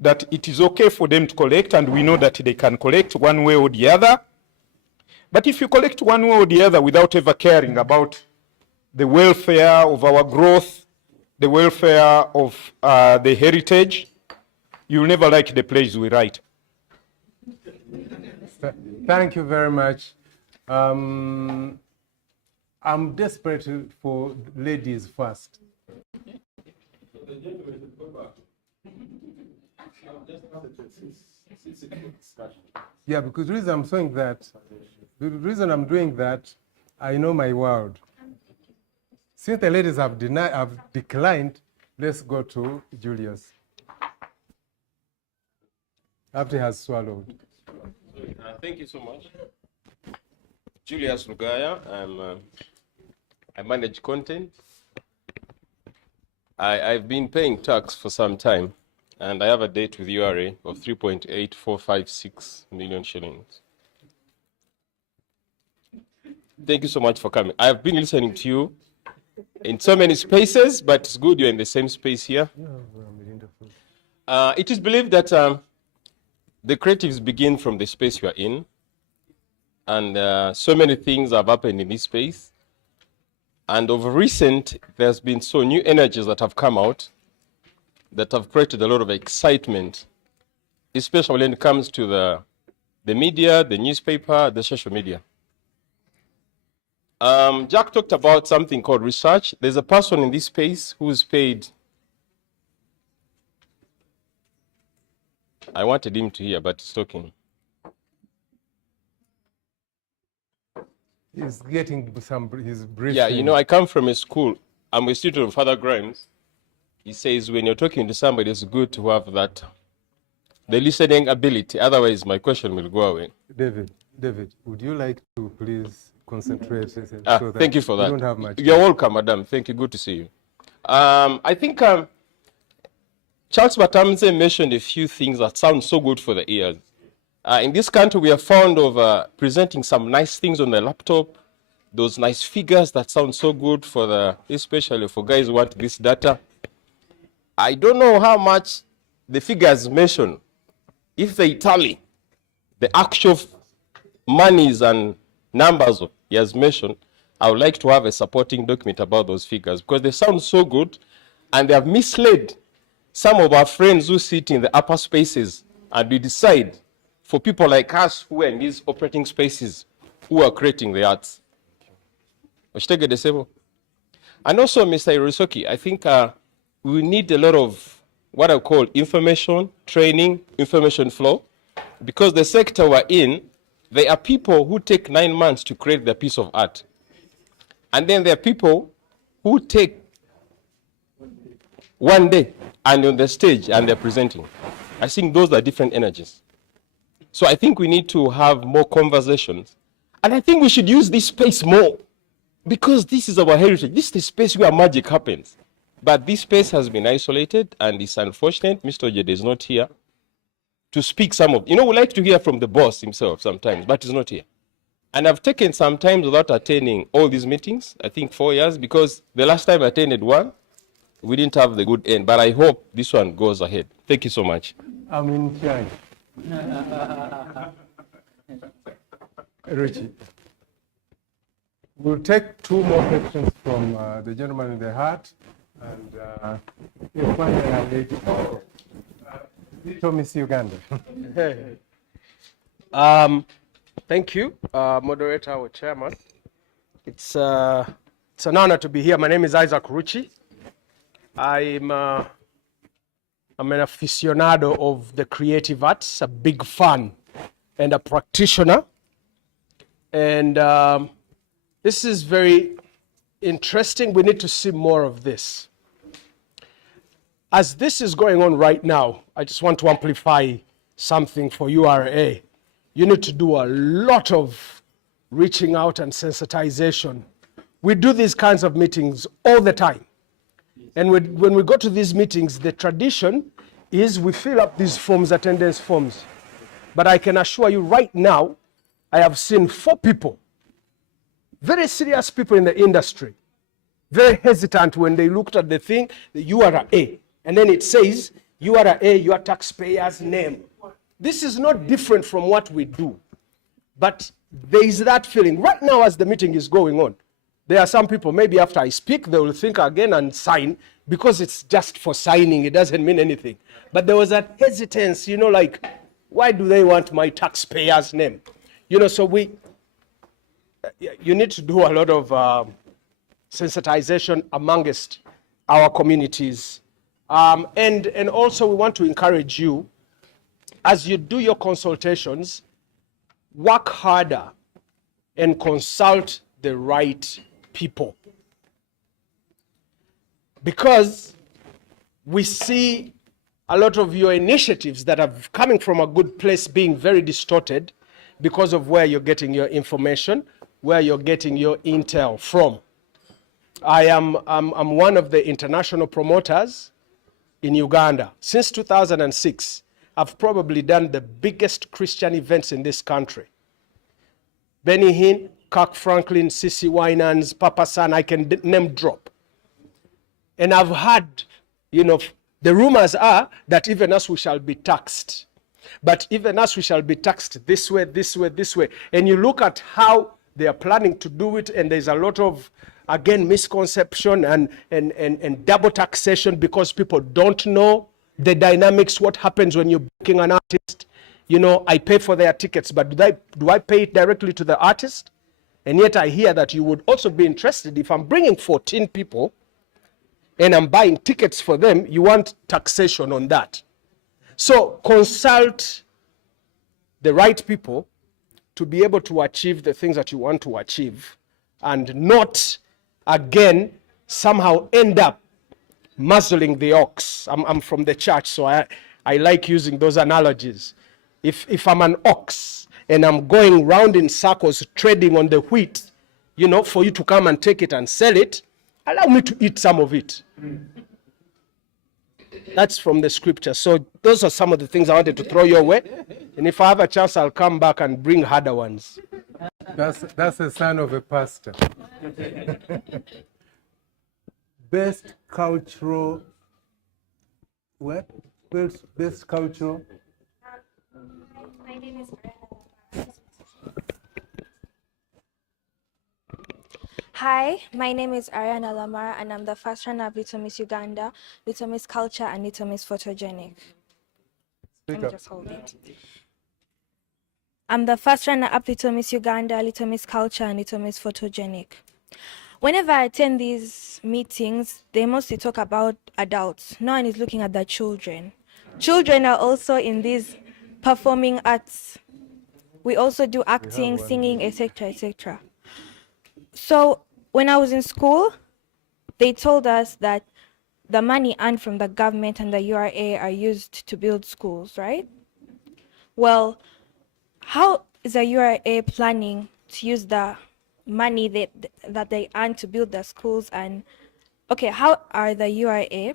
That it is okay for them to collect, and we know that they can collect one way or the other. But if you collect one way or the other without ever caring about the welfare of our growth, the welfare of the heritage, you'll never like the plays we write. Thank you very much. I'm desperate for ladies first. Yeah, because the reason I'm saying that, the reason I'm doing that, I know my world. Since the ladies have declined, let's go to Julius. After he has swallowed. Thank you so much. Julius Lugaya, I manage content. I've been paying tax for some time, and I have a debt with URA of 3.8456 million shillings. Thank you so much for coming. I've been listening to you in so many spaces, but it's good you're in the same space here. It is believed that the creatives begin from the space you are in, and so many things have happened in this space. And of recent, there's been so new energies that have come out that have created a lot of excitement, especially when it comes to the media, the newspaper, the social media. Jack talked about something called research. There's a person in this space who's paid. I wanted him to hear, but he's talking. He's getting his briefing. Yeah, you know, I come from a school. I'm a student of Father Grimes. He says when you're talking to somebody, it's good to have that, the listening ability. Otherwise, my question will go away. David, would you like to please concentrate? So that thank you for that. We don't have much You're time. welcome, madam. Thank you. Good to see you. I think Charles Batamze mentioned a few things that sound so good for the ears. In this country, we are fond of presenting some nice things on the laptop, those nice figures that sound so good for especially for guys who want this data. I don't know how much the figures mention, if they tally the actual monies and numbers he has mentioned. I would like to have a supporting document about those figures because they sound so good and they have misled some of our friends who sit in the upper spaces, and we decide for people like us who are in these operating spaces who are creating the arts. And also, Mr. Irisoki, I think we need a lot of what I call information, training, information flow, because the sector we're in, there are people who take 9 months to create their piece of art. And then there are people who take 1 day and on the stage and they're presenting. I think those are different energies. So I think we need to have more conversations. And I think we should use this space more because this is our heritage. This is the space where magic happens. But this space has been isolated and it's unfortunate. Mr. Ojede is not here to speak some of, we like to hear from the boss himself sometimes, but he's not here. And I've taken some time without attending all these meetings, I think 4 years, because the last time I attended one, we didn't have the good end, but I hope this one goes ahead. Thank you so much. I'm in charge. Richie. We'll take 2 more questions from the gentleman in the hat, and you'll find that later. Miss Uganda. Thank you, moderator or chairman. It's an honor to be here. My name is Isaac Ruchi. I'm an aficionado of the creative arts, a big fan and a practitioner. And this is very interesting. We need to see more of this. As this is going on right now, I just want to amplify something for URA. You need to do a lot of reaching out and sensitization. We do these kinds of meetings all the time. And when we go to these meetings, the tradition is we fill up these forms, attendance forms. But I can assure you right now, I have seen 4 people, very serious people in the industry, very hesitant when they looked at the thing, the URA. And then it says, URA, your taxpayer's name. This is not different from what we do. But there is that feeling. Right now, as the meeting is going on, there are some people, maybe after I speak, they will think again and sign, because it's just for signing. It doesn't mean anything. But there was that hesitance, like, why do they want my taxpayer's name? So you need to do a lot of sensitization amongst our communities. And also we want to encourage you, as you do your consultations, work harder and consult the right people. Because we see a lot of your initiatives that are coming from a good place being very distorted because of where you're getting your information, where you're getting your intel from. I'm one of the international promoters in Uganda. Since 2006, I've probably done the biggest Christian events in this country. Benny Hinn, Kirk Franklin, C.C. Winans, Papa San, I can name drop. And I've heard, the rumors are that even us we shall be taxed. But even us we shall be taxed this way, this way, this way. And you look at how they are planning to do it, and there's a lot of, again, misconception and double taxation because people don't know the dynamics, what happens when you're booking an artist. I pay for their tickets, but do I pay it directly to the artist? And yet I hear that you would also be interested if I'm bringing 14 people and I'm buying tickets for them, you want taxation on that. So consult the right people to be able to achieve the things that you want to achieve, and not, again, somehow end up muzzling the ox. I'm from the church, so I like using those analogies. If I'm an ox and I'm going round in circles treading on the wheat, for you to come and take it and sell it, allow me to eat some of it. That's from the scripture. So those are some of the things I wanted to throw your way. And if I have a chance, I'll come back and bring harder ones. That's the son of a pastor. Best cultural, what? Best cultural? My name is Hi, my name is Ariana Lamar, and I'm the first runner of Little Miss Uganda, Little Miss Culture, and Little Miss Photogenic. Let me just hold it. I'm the first runner up Little Miss Uganda, Little Miss Culture, and Little Miss Photogenic. Whenever I attend these meetings, they mostly talk about adults. No one is looking at the children. Children are also in these performing arts. We also do acting, singing, etc., etc. So when I was in school, they told us that the money earned from the government and the URA are used to build schools, right? Well, how is the URA planning to use the money that they earn to build the schools? And okay, how are the URA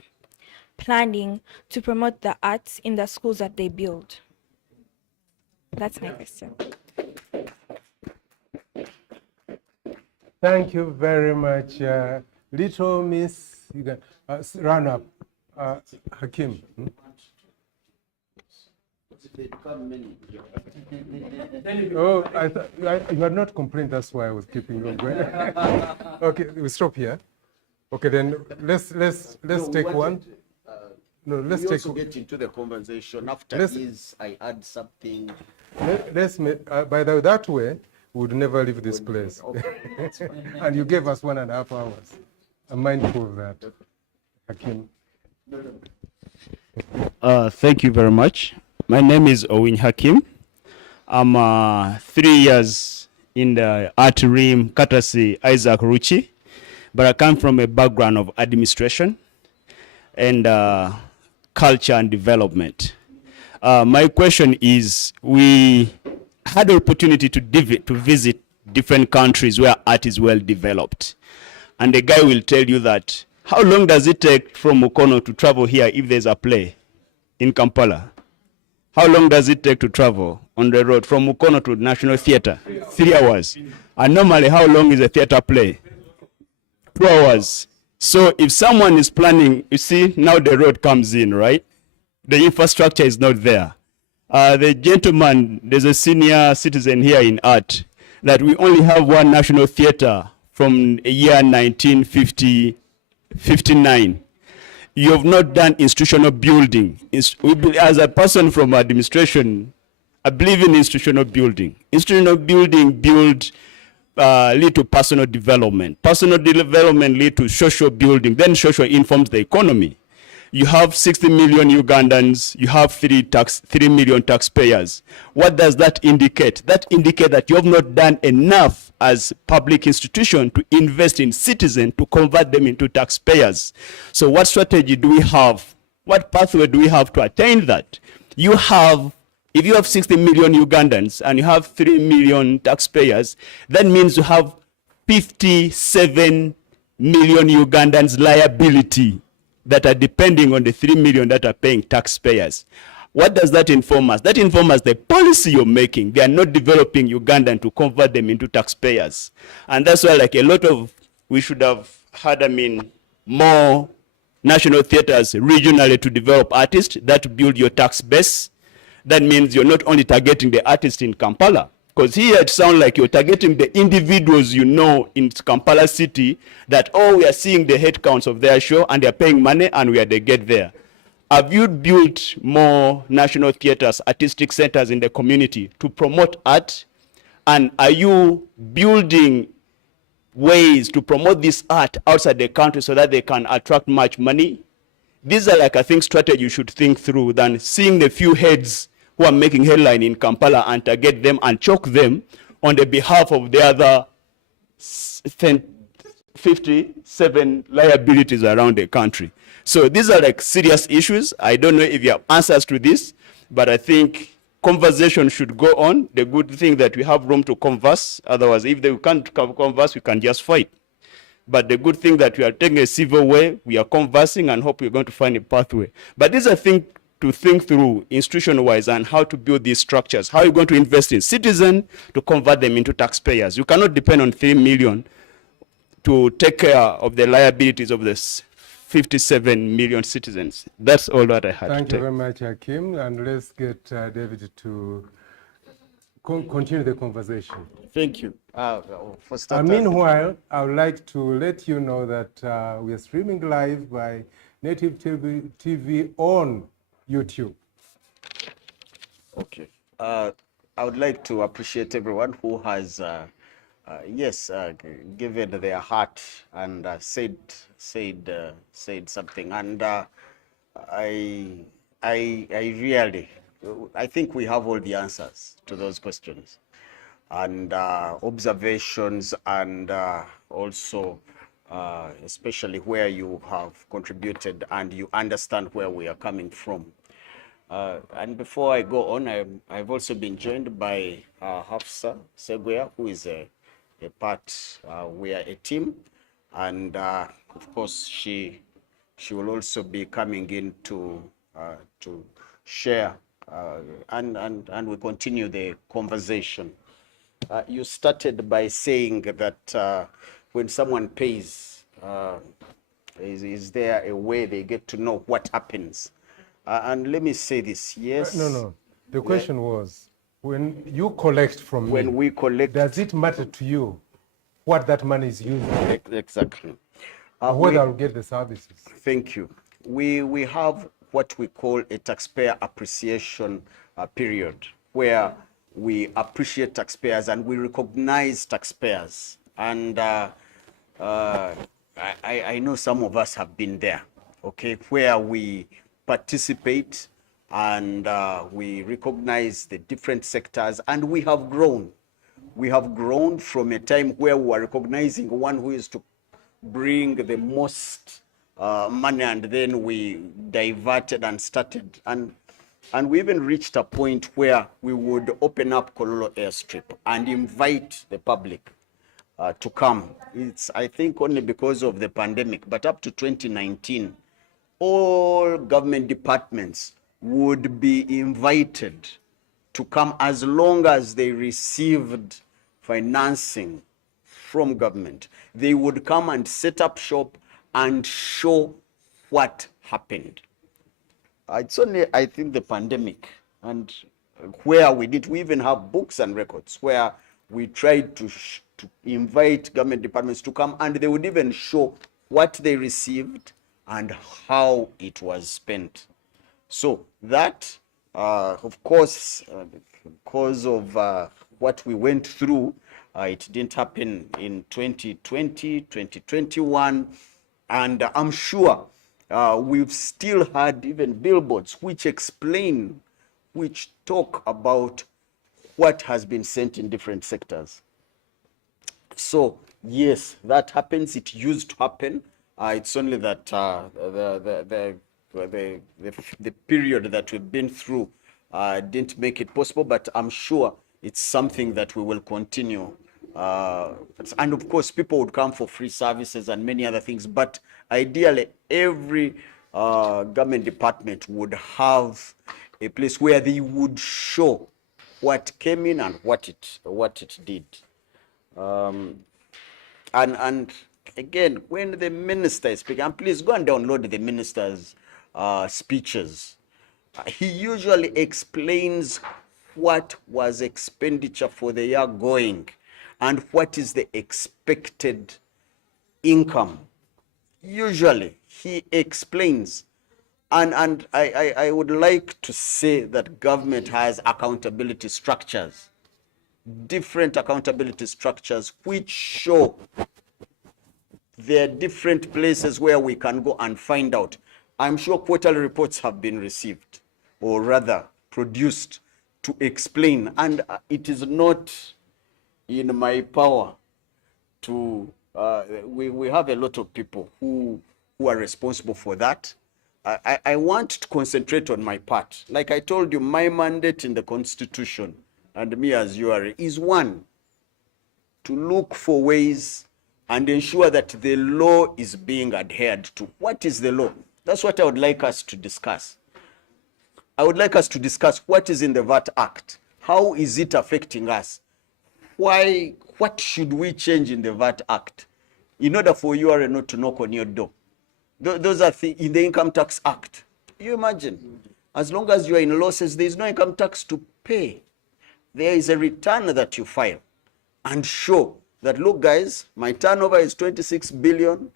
planning to promote the arts in the schools that they build? That's my question. Thank you very much. Little Miss, you can run up. Hakim. Oh, you had not complained, that's why I was keeping you going. Okay, we stop here. Okay, then let's take one. No, let's We take. also get into the conversation after Let's- this. I add something. Let's make, that way, we would never leave this place. And you gave us 1.5 hours. I'm mindful of that. Hakim. Thank you very much. My name is Owen Hakim. I'm 3 years in the art realm, courtesy Isaac Ruchi, but I come from a background of administration and culture and development. My question is, we had the opportunity to visit different countries where art is well developed. And the guy will tell you that, how long does it take from Mukono to travel here if there's a play in Kampala? How long does it take to travel on the road from Mukono to National Theatre? 3 hours. And normally, how long is a theatre play? 2 hours. So if someone is planning, you see, now the road comes in, right? The infrastructure is not there. The gentleman, there's a senior citizen here in art, that we only have one national theatre from the year 1959. You have not done institutional building. As a person from administration, I believe in institutional building. Institutional building lead to personal development. Personal development lead to social building. Then social informs the economy. You have 60 million Ugandans, you have 3 million taxpayers. What does that indicate? That indicates that you have not done enough as public institution to invest in citizens to convert them into taxpayers. So what strategy do we have? What pathway do we have to attain that? If you have 60 million Ugandans and you have 3 million taxpayers, that means you have 57 million Ugandans liability that are depending on the 3 million that are paying taxpayers. What does that inform us? That informs us the policy you're making. They are not developing Ugandan to convert them into taxpayers. And that's why we should have had, more national theaters regionally to develop artists that build your tax base. That means you're not only targeting the artists in Kampala, because here it sounds like you're targeting the individuals you know in Kampala city that, we are seeing the head counts of their show and they're paying money and they get there. Have you built more national theaters, artistic centers in the community to promote art? And are you building ways to promote this art outside the country so that they can attract much money? These are I think strategy you should think through than seeing the few heads who are making headline in Kampala and target them and choke them on the behalf of the other 57 liabilities around the country. So these are serious issues. I don't know if you have answers to this, but I think conversation should go on. The good thing that we have room to converse. Otherwise, if they can't converse, we can just fight. But the good thing that we are taking a civil way, we are conversing and hope we're going to find a pathway. But these are things to think through institution-wise and how to build these structures. How are you going to invest in citizens to convert them into taxpayers? You cannot depend on 3 million to take care of the liabilities of this 57 million citizens. That's all that I had Thank to you very much, Hakim. And let's get David to continue the conversation. Thank you. For starters, Meanwhile, I would like to let you know that we are streaming live by Native TV on YouTube. okay. I would like to appreciate everyone who has, given their heart and said something. And I think we have all the answers to those questions and observations and also especially where you have contributed and you understand where we are coming from. And before I go on, I've also been joined by Hafsa Seguya, who is a part, we are a team, and of course she will also be coming in to share and we continue the conversation. You started by saying that when someone pays, is there a way they get to know what happens? And let me say this, yes. No. The question was, when you collect from When me, we collect, does it matter to you what that money is used for? exactly. Or whether I'll get the services? Thank you. We have what we call a taxpayer appreciation period, where we appreciate taxpayers and we recognize taxpayers. And I know some of us have been there, okay, where we participate and we recognize the different sectors, and we have grown. We have grown from a time where we were recognizing one who is to bring the most money, and then we diverted and started. And we even reached a point where we would open up Kololo airstrip and invite the public to come. It's, I think, only because of the pandemic, but up to 2019, all government departments would be invited to come as long as they received financing from government. They would come and set up shop and show what happened. It's only, I think, the pandemic and where we even have books and records where we tried to invite government departments to come, and they would even show what they received and how it was spent. So that, of course, because of what we went through, it didn't happen in 2020, 2021, and I'm sure we've still had even billboards which explain, which talk about what has been sent in different sectors. So yes, that happens. It used to happen. It's only that the period that we've been through didn't make it possible, but I'm sure it's something that we will continue. And of course, people would come for free services and many other things, but ideally, every government department would have a place where they would show what came in and what it did. And again, when the minister is speaking, and please go and download the minister's speeches. He usually explains what was expenditure for the year going and what is the expected income. Usually he explains, and I would like to say that government has accountability structures, different accountability structures, which show there are different places where we can go and find out. I'm sure quarterly reports have been received, or rather produced, to explain, and it is not in my power to, we have a lot of people who are responsible for that. I want to concentrate on my part. Like I told you, my mandate in the Constitution and me as URA is one, to look for ways and ensure that the law is being adhered to. What is the law? That's what I would like us to discuss. I would like us to discuss what is in the VAT Act. How is it affecting us? Why, what should we change in the VAT Act in order for URA not to knock on your door? Those are in the Income Tax Act. You imagine, as long as you are in losses, there is no income tax to pay. There is a return that you file and show that, look guys, my turnover is 26 billion.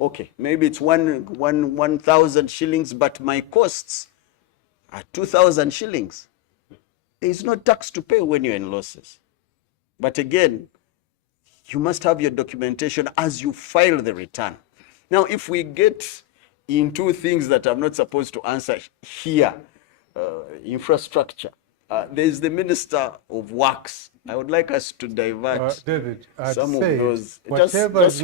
Okay, maybe it's 1,000 shillings, but my costs are 2,000 shillings. There is no tax to pay when you're in losses. But again, you must have your documentation as you file the return. Now, if we get into things that I'm not supposed to answer here, infrastructure, There's the Minister of Works. I would like us to divert David, I'd some of say those.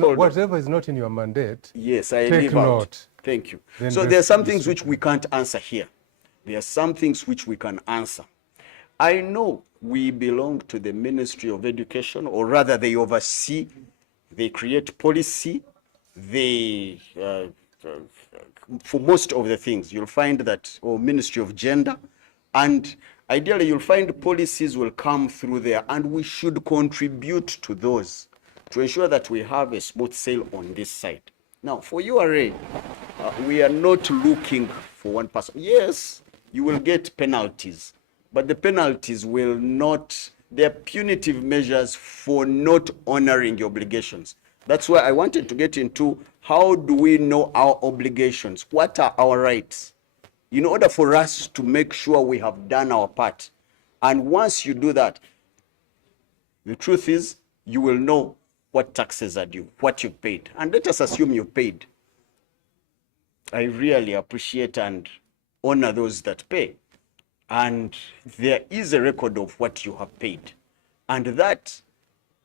whatever is not in your mandate, Yes, I take leave out. note. Thank you. Then So rest there are some is things which we can't answer here. There are some things which we can answer. I know we belong to the Ministry of Education, or rather they oversee, they create policy, they, for most of the things, you'll find that, or Ministry of Gender, and ideally you'll find policies will come through there, and we should contribute to those to ensure that we have a smooth sail on this side. Now, for URA, we are not looking for one person. Yes, you will get penalties, but the penalties will not, they're punitive measures for not honoring your obligations. That's why I wanted to get into how do we know our obligations? What are our rights? In order for us to make sure we have done our part. And once you do that, the truth is you will know what taxes are due, what you've paid. And let us assume you've paid. I really appreciate and honor those that pay. And there is a record of what you have paid. And that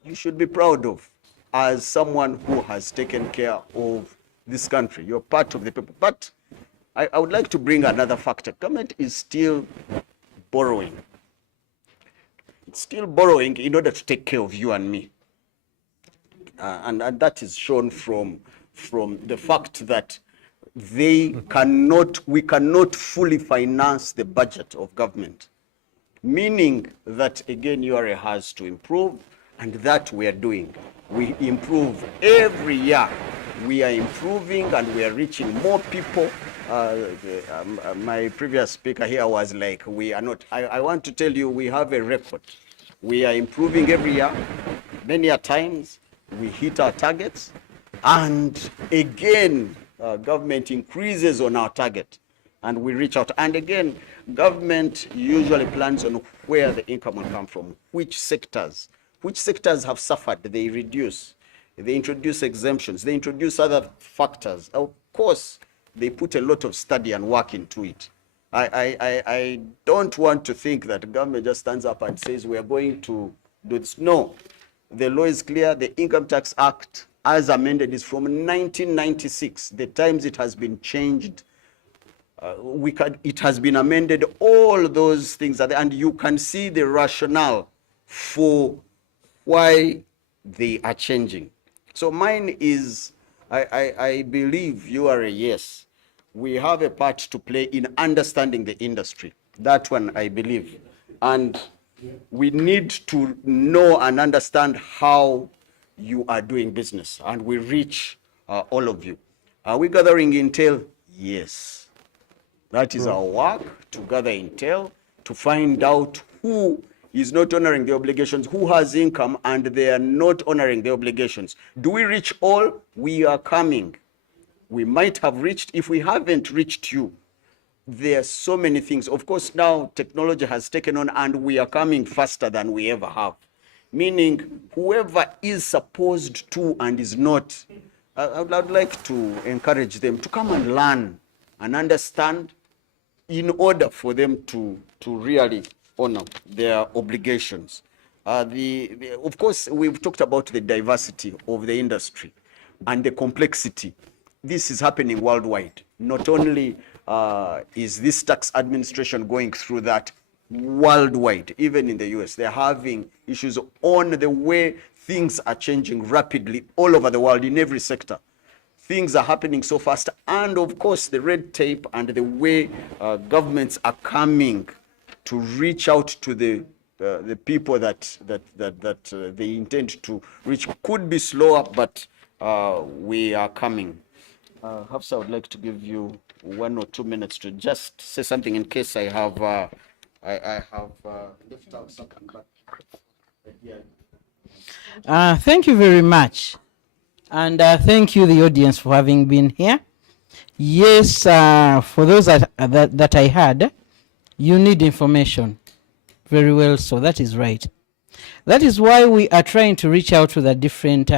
you should be proud of as someone who has taken care of this country. You're part of the people. But I would like to bring another factor. Government is still borrowing. It's still borrowing in order to take care of you and me. And that is shown from the fact that we cannot fully finance the budget of government, meaning that again URA has to improve, and that we are doing. We improve every year. We are improving and we are reaching more people. My previous speaker here was like, we are not. I want to tell you, we have a record. We are improving every year. Many a times we hit our targets, and again government increases on our target and we reach out. And again, government usually plans on where the income will come from, which sectors have suffered, they reduce, they introduce exemptions, they introduce other factors. Of course, they put a lot of study and work into it. I don't want to think that government just stands up and says we are going to do this. No, the law is clear. The Income Tax Act, as amended, is from 1996. The times it has been changed, it has been amended. All those things are there, and you can see the rationale for why they are changing. So mine is, I believe you are a yes. We have a part to play in understanding the industry. That one I believe. And we need to know and understand how you are doing business, and we reach all of you. Are we gathering intel? Yes. That is our work, to gather intel, to find out who is not honoring the obligations, who has income and they are not honoring the obligations. Do we reach all? We are coming. We might have reached. If we haven't reached you, there are so many things. Of course, now technology has taken on and we are coming faster than we ever have. Meaning, whoever is supposed to and is not, I'd like to encourage them to come and learn and understand in order for them to really honor their obligations. Of course, we've talked about the diversity of the industry and the complexity. This is happening worldwide. Not only is this tax administration going through that worldwide, even in the US, they're having issues on the way things are changing rapidly all over the world in every sector. Things are happening so fast, and of course the red tape and the way governments are coming to reach out to the people that they intend to reach could be slower, but we are coming. Perhaps I would like to give you 1 or 2 minutes to just say something in case I have left out something. Thank you very much. And thank you, the audience, for having been here. Yes, for those that I had, you need information. Very well, so that is right. That is why we are trying to reach out to the different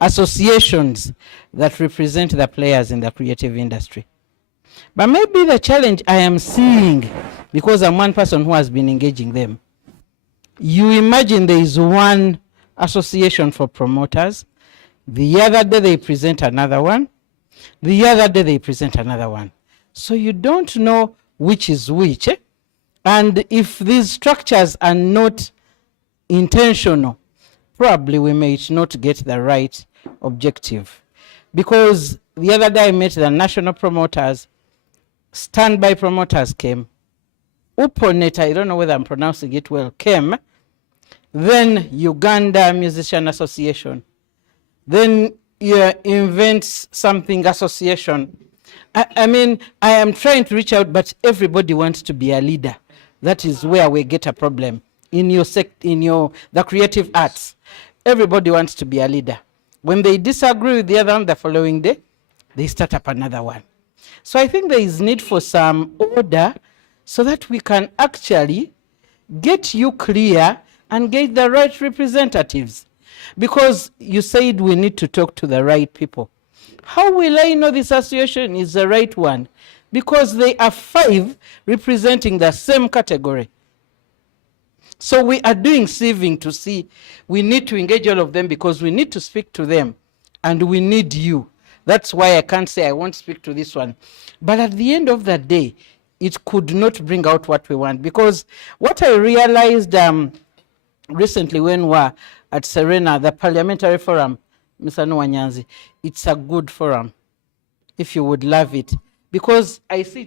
associations that represent the players in the creative industry. But maybe the challenge I am seeing, because I'm one person who has been engaging them, you imagine there is one association for promoters, the other day they present another one, the other day they present another one. So you don't know which is which. And if these structures are not intentional, probably we may not get the right objective. Because the other day I met the national promoters, standby promoters came, Uponet, I don't know whether I'm pronouncing it well, came, then Uganda Musician Association, then you invent something association. I mean, I am trying to reach out, but everybody wants to be a leader. That is where we get a problem in your the creative arts. Everybody wants to be a leader. When they disagree with the other one the following day, they start up another one. So I think there is need for some order so that we can actually get you clear and get the right representatives. Because you said we need to talk to the right people. How will I know this association is the right one? Because they are 5 representing the same category. So we are doing sieving to see, we need to engage all of them because we need to speak to them and we need you. That's why I can't say I won't speak to this one. But at the end of the day, it could not bring out what we want. Because what I realized recently when we were at Serena, the Parliamentary Forum, Mr. Nwanyanzi, it's a good forum, if you would love it. Because I see it